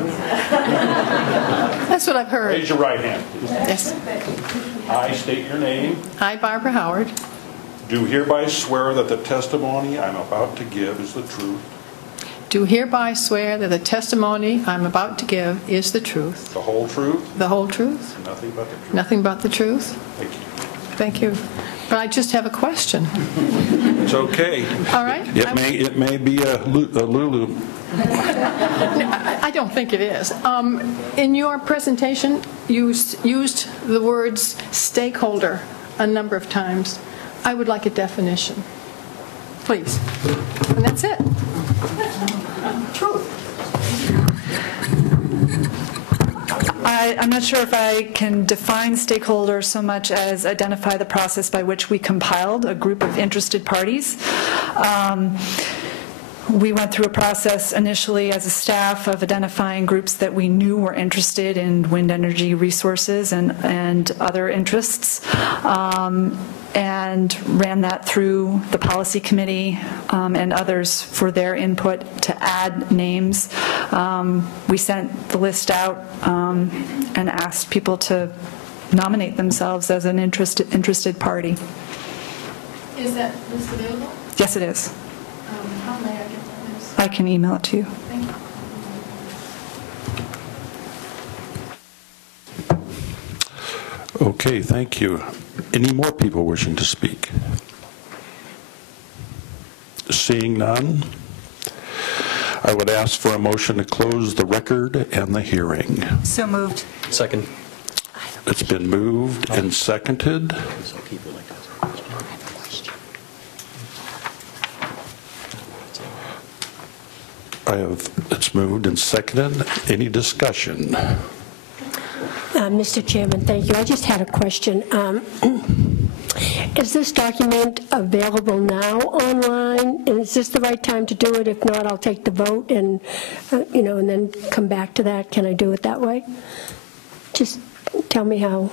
That's what I've heard. Raise your right hand. Yes. I state your name. I, Barbara Howard, Do hereby swear that the testimony I'm about to give is the truth. do hereby swear that the testimony I'm about to give is the truth. The whole truth. The whole truth. And nothing but the truth. Nothing but the truth. Thank you. Thank you. But I just have a question. It's okay. All right. It may be a Lulu. I don't think it is. In your presentation, you used the words stakeholder a number of times. I would like a definition, please. And that's it. Truth. I'm not sure if I can define stakeholder so much as identify the process by which we compiled a group of interested parties. We went through a process initially as a staff of identifying groups that we knew were interested in wind energy resources and other interests, and ran that through the policy committee and others for their input to add names. We sent the list out and asked people to nominate themselves as an interested party. Is that list available? Yes, it is. How may I get that list? I can email it to you. Thank you. Okay, thank you. Any more people wishing to speak? Seeing none, I would ask for a motion to close the record and the hearing. So moved. Second. It's been moved and seconded. It's moved and seconded. Any discussion? Mr. Chairman, thank you. I just had a question. Is this document available now online? And is this the right time to do it? If not, I'll take the vote and, and then come back to that. Can I do it that way? Just tell me how.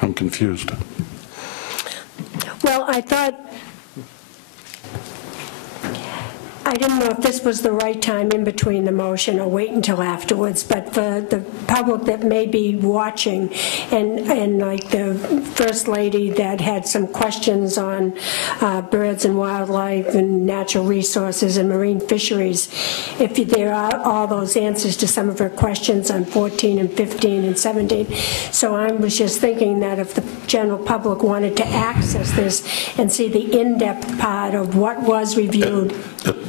I'm confused. Well, I didn't know if this was the right time in between the motion or wait until afterwards, but for the public that may be watching, and like the First Lady that had some questions on birds and wildlife and natural resources and marine fisheries, if there are all those answers to some of her questions on 14 and 15 and 17. So I was just thinking that if the general public wanted to access this and see the in-depth part of what was reviewed.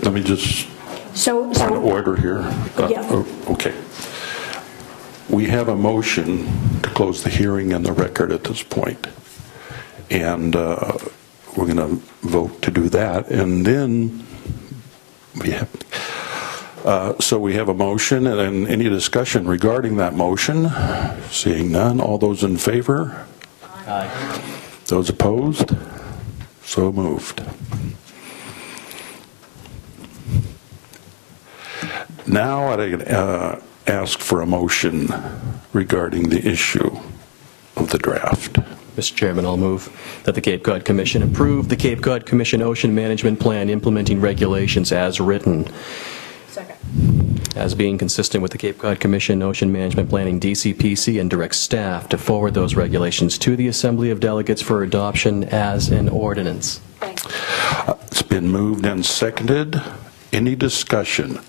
Let me just point of order here. Yeah. Okay. We have a motion to close the hearing and the record at this point. And we're going to vote to do that, and then we have, so we have a motion, and any discussion regarding that motion? Seeing none, all those in favor? Aye. Those opposed? So moved. Now I'd ask for a motion regarding the issue of the draft. Mr. Chairman, I'll move that the Cape Cod Commission approve the Cape Cod Commission Ocean Management Plan implementing regulations as written. Second. As being consistent with the Cape Cod Commission Ocean Management Planning DCPC, and direct staff to forward those regulations to the Assembly of Delegates for adoption as an ordinance. It's been moved and seconded. Any discussion?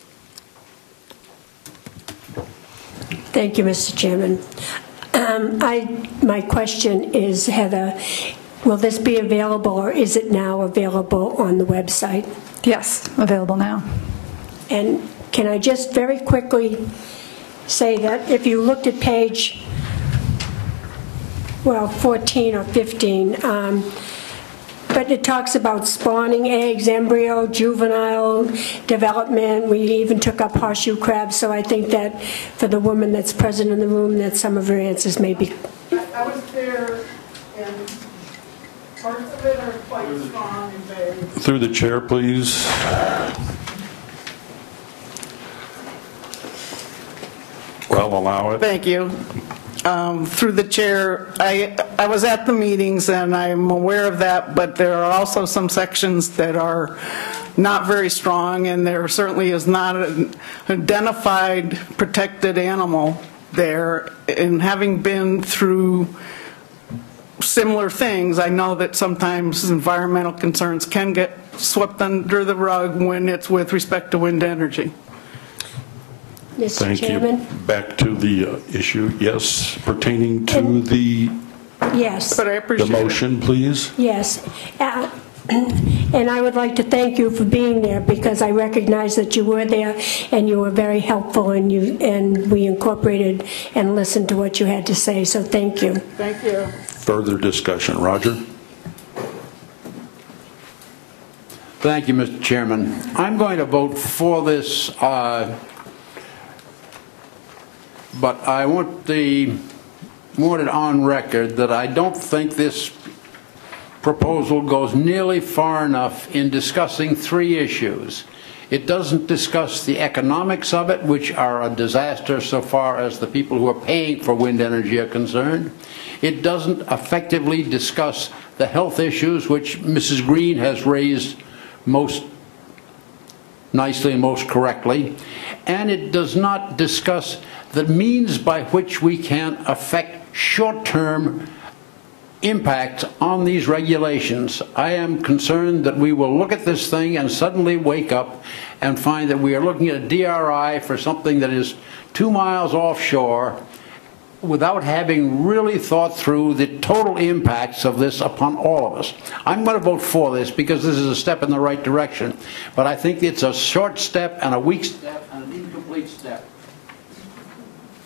Thank you, Mr. Chairman. My question is, Heather, will this be available, or is it now available on the website? Yes, available now. And can I just very quickly say that if you looked at page, 14 or 15, but it talks about spawning eggs, embryo, juvenile development. We even took up horseshoe crabs, so I think that for the woman that's present in the room, that some of her answers may be. I was there, and parts of it are quite strong and vague. Through the chair, please. Well, allow it. Thank you. Through the chair, I was at the meetings and I'm aware of that, but there are also some sections that are not very strong, and there certainly is not an identified protected animal there. And having been through similar things, I know that sometimes environmental concerns can get swept under the rug when it's with respect to wind energy. Mr. Thank Chairman? you. Back to the issue, yes, pertaining to the Yes. But I appreciate the motion, please. Yes. And I would like to thank you for being there, because I recognize that you were there and you were very helpful, and we incorporated and listened to what you had to say, so thank you. Thank you. Further discussion. Roger? Thank you, Mr. Chairman. I'm going to vote for this, but I want it on record that I don't think this proposal goes nearly far enough in discussing three issues. It doesn't discuss the economics of it, which are a disaster so far as the people who are paying for wind energy are concerned. It doesn't effectively discuss the health issues, which Mrs. Green has raised most nicely and most correctly. And it does not discuss the means by which we can affect short-term impact on these regulations. I am concerned that we will look at this thing and suddenly wake up and find that we are looking at a DRI for something that is 2 miles offshore without having really thought through the total impacts of this upon all of us. I'm going to vote for this because this is a step in the right direction, but I think it's a short step and a weak step and an incomplete step.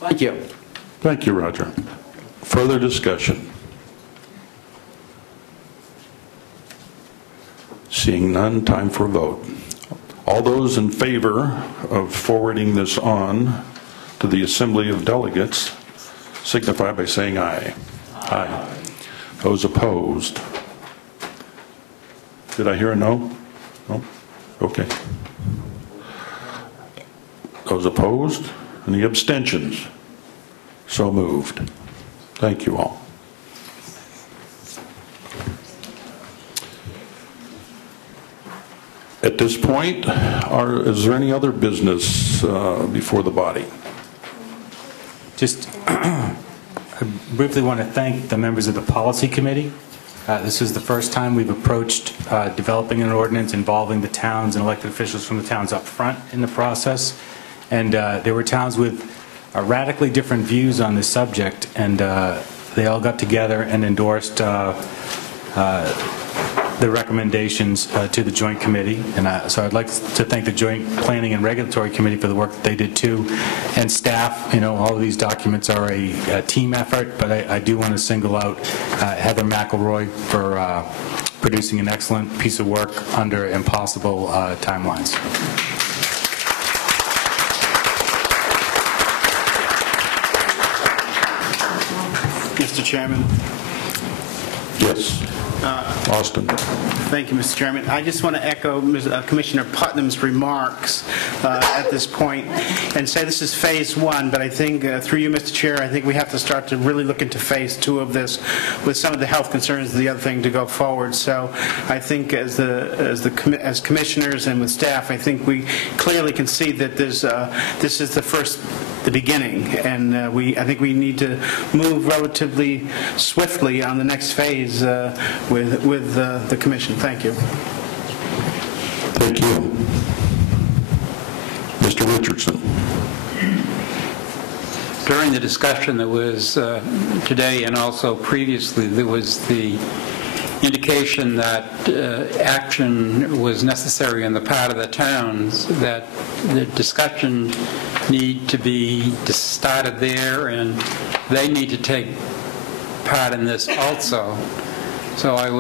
Thank you. Thank you, Roger. Further discussion. Seeing none, time for a vote. All those in favor of forwarding this on to the Assembly of Delegates signify by saying aye. Aye. Those opposed? Did I hear a no? No? Okay. Those opposed? Any abstentions? So moved. Thank you all. At this point, is there any other business before the body? Just I briefly want to thank the members of the Policy Committee. This is the first time we've approached developing an ordinance involving the towns and elected officials from the towns up front in the process. And there were towns with radically different views on this subject, and they all got together and endorsed the recommendations to the Joint Committee. And so I'd like to thank the Joint Planning and Regulatory Committee for the work that they did too, and staff. You know, all of these documents are a team effort, but I do want to single out Heather McElroy for producing an excellent piece of work under impossible timelines. Mr. Chairman. Yes. Austin. Thank you, Mr. Chairman. I just want to echo Commissioner Putnam's remarks at this point and say this is phase one, but I think through you, Mr. Chair, I think we have to start to really look into phase two of this with some of the health concerns, the other thing to go forward. So I think as commissioners and with staff, I think we clearly can see that this is the beginning, and I think we need to move relatively swiftly on the next phase with the Commission. Thank you. Thank you. Mr. Richardson. During the discussion that was today and also previously, there was the indication that action was necessary on the part of the towns, that the discussion need to be started there, and they need to take part in this also. So I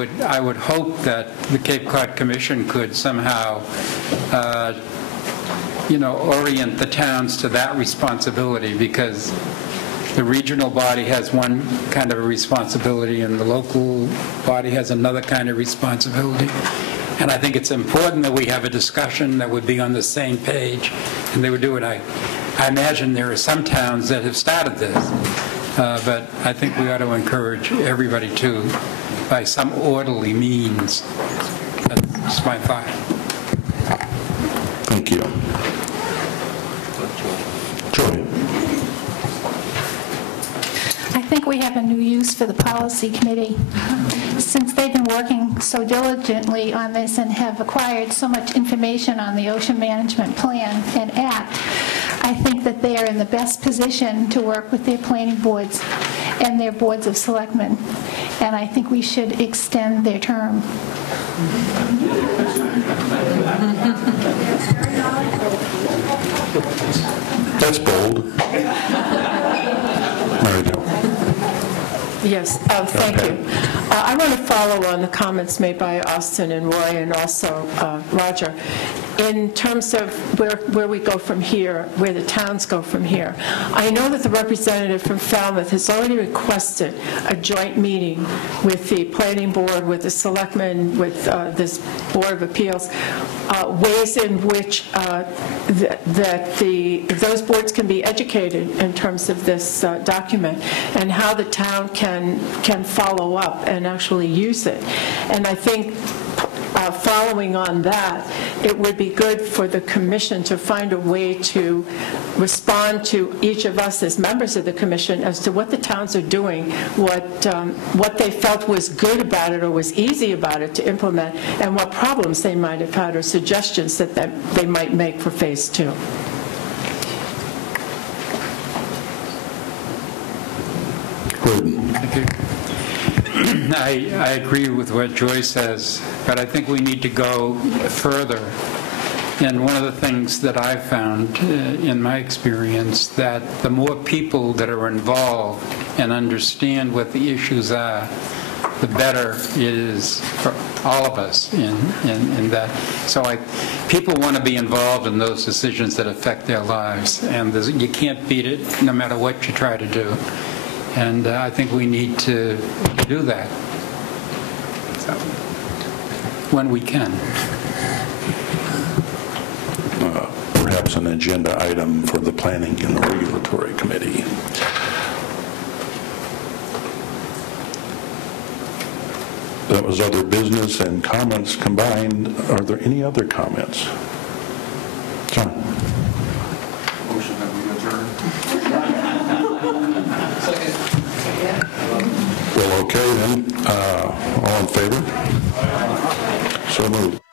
would hope that the Cape Cod Commission could somehow orient the towns to that responsibility, because the regional body has one kind of a responsibility and the local body has another kind of responsibility. And I think it's important that we have a discussion that would be on the same page, and they would do it. I imagine there are some towns that have started this, but I think we ought to encourage everybody to, by some orderly means. That's my thought. Thank you. Joy. I think we have a new use for the policy committee. Since they've been working so diligently on this and have acquired so much information on the Ocean Management Plan and Act, I think that they are in the best position to work with their planning boards and their boards of selectmen. And I think we should extend their term. That's bold. Mary Jo. Yes, thank you. I want to follow on the comments made by Austin and Roy and also Roger. In terms of where we go from here, where the towns go from here, I know that the representative from Falmouth has already requested a joint meeting with the planning board, with the selectmen, with this Board of Appeals, ways in which those boards can be educated in terms of this document and how the town can follow up and actually use it. And I think following on that, it would be good for the commission to find a way to respond to each of us as members of the commission as to what the towns are doing, what they felt was good about it or was easy about it to implement, and what problems they might have had or suggestions that they might make for phase two. Thank you. I agree with what Joy says, but I think we need to go further. And one of the things that I've found in my experience, that the more people that are involved and understand what the issues are, the better it is for all of us in that. So people want to be involved in those decisions that affect their lives, and you can't beat it no matter what you try to do. And I think we need to do that when we can. Perhaps an agenda item for the Planning and the Regulatory Committee. That was other business and comments combined. Are there any other comments? John? Motion that we adjourn. Well, okay then. All in favor? So moved.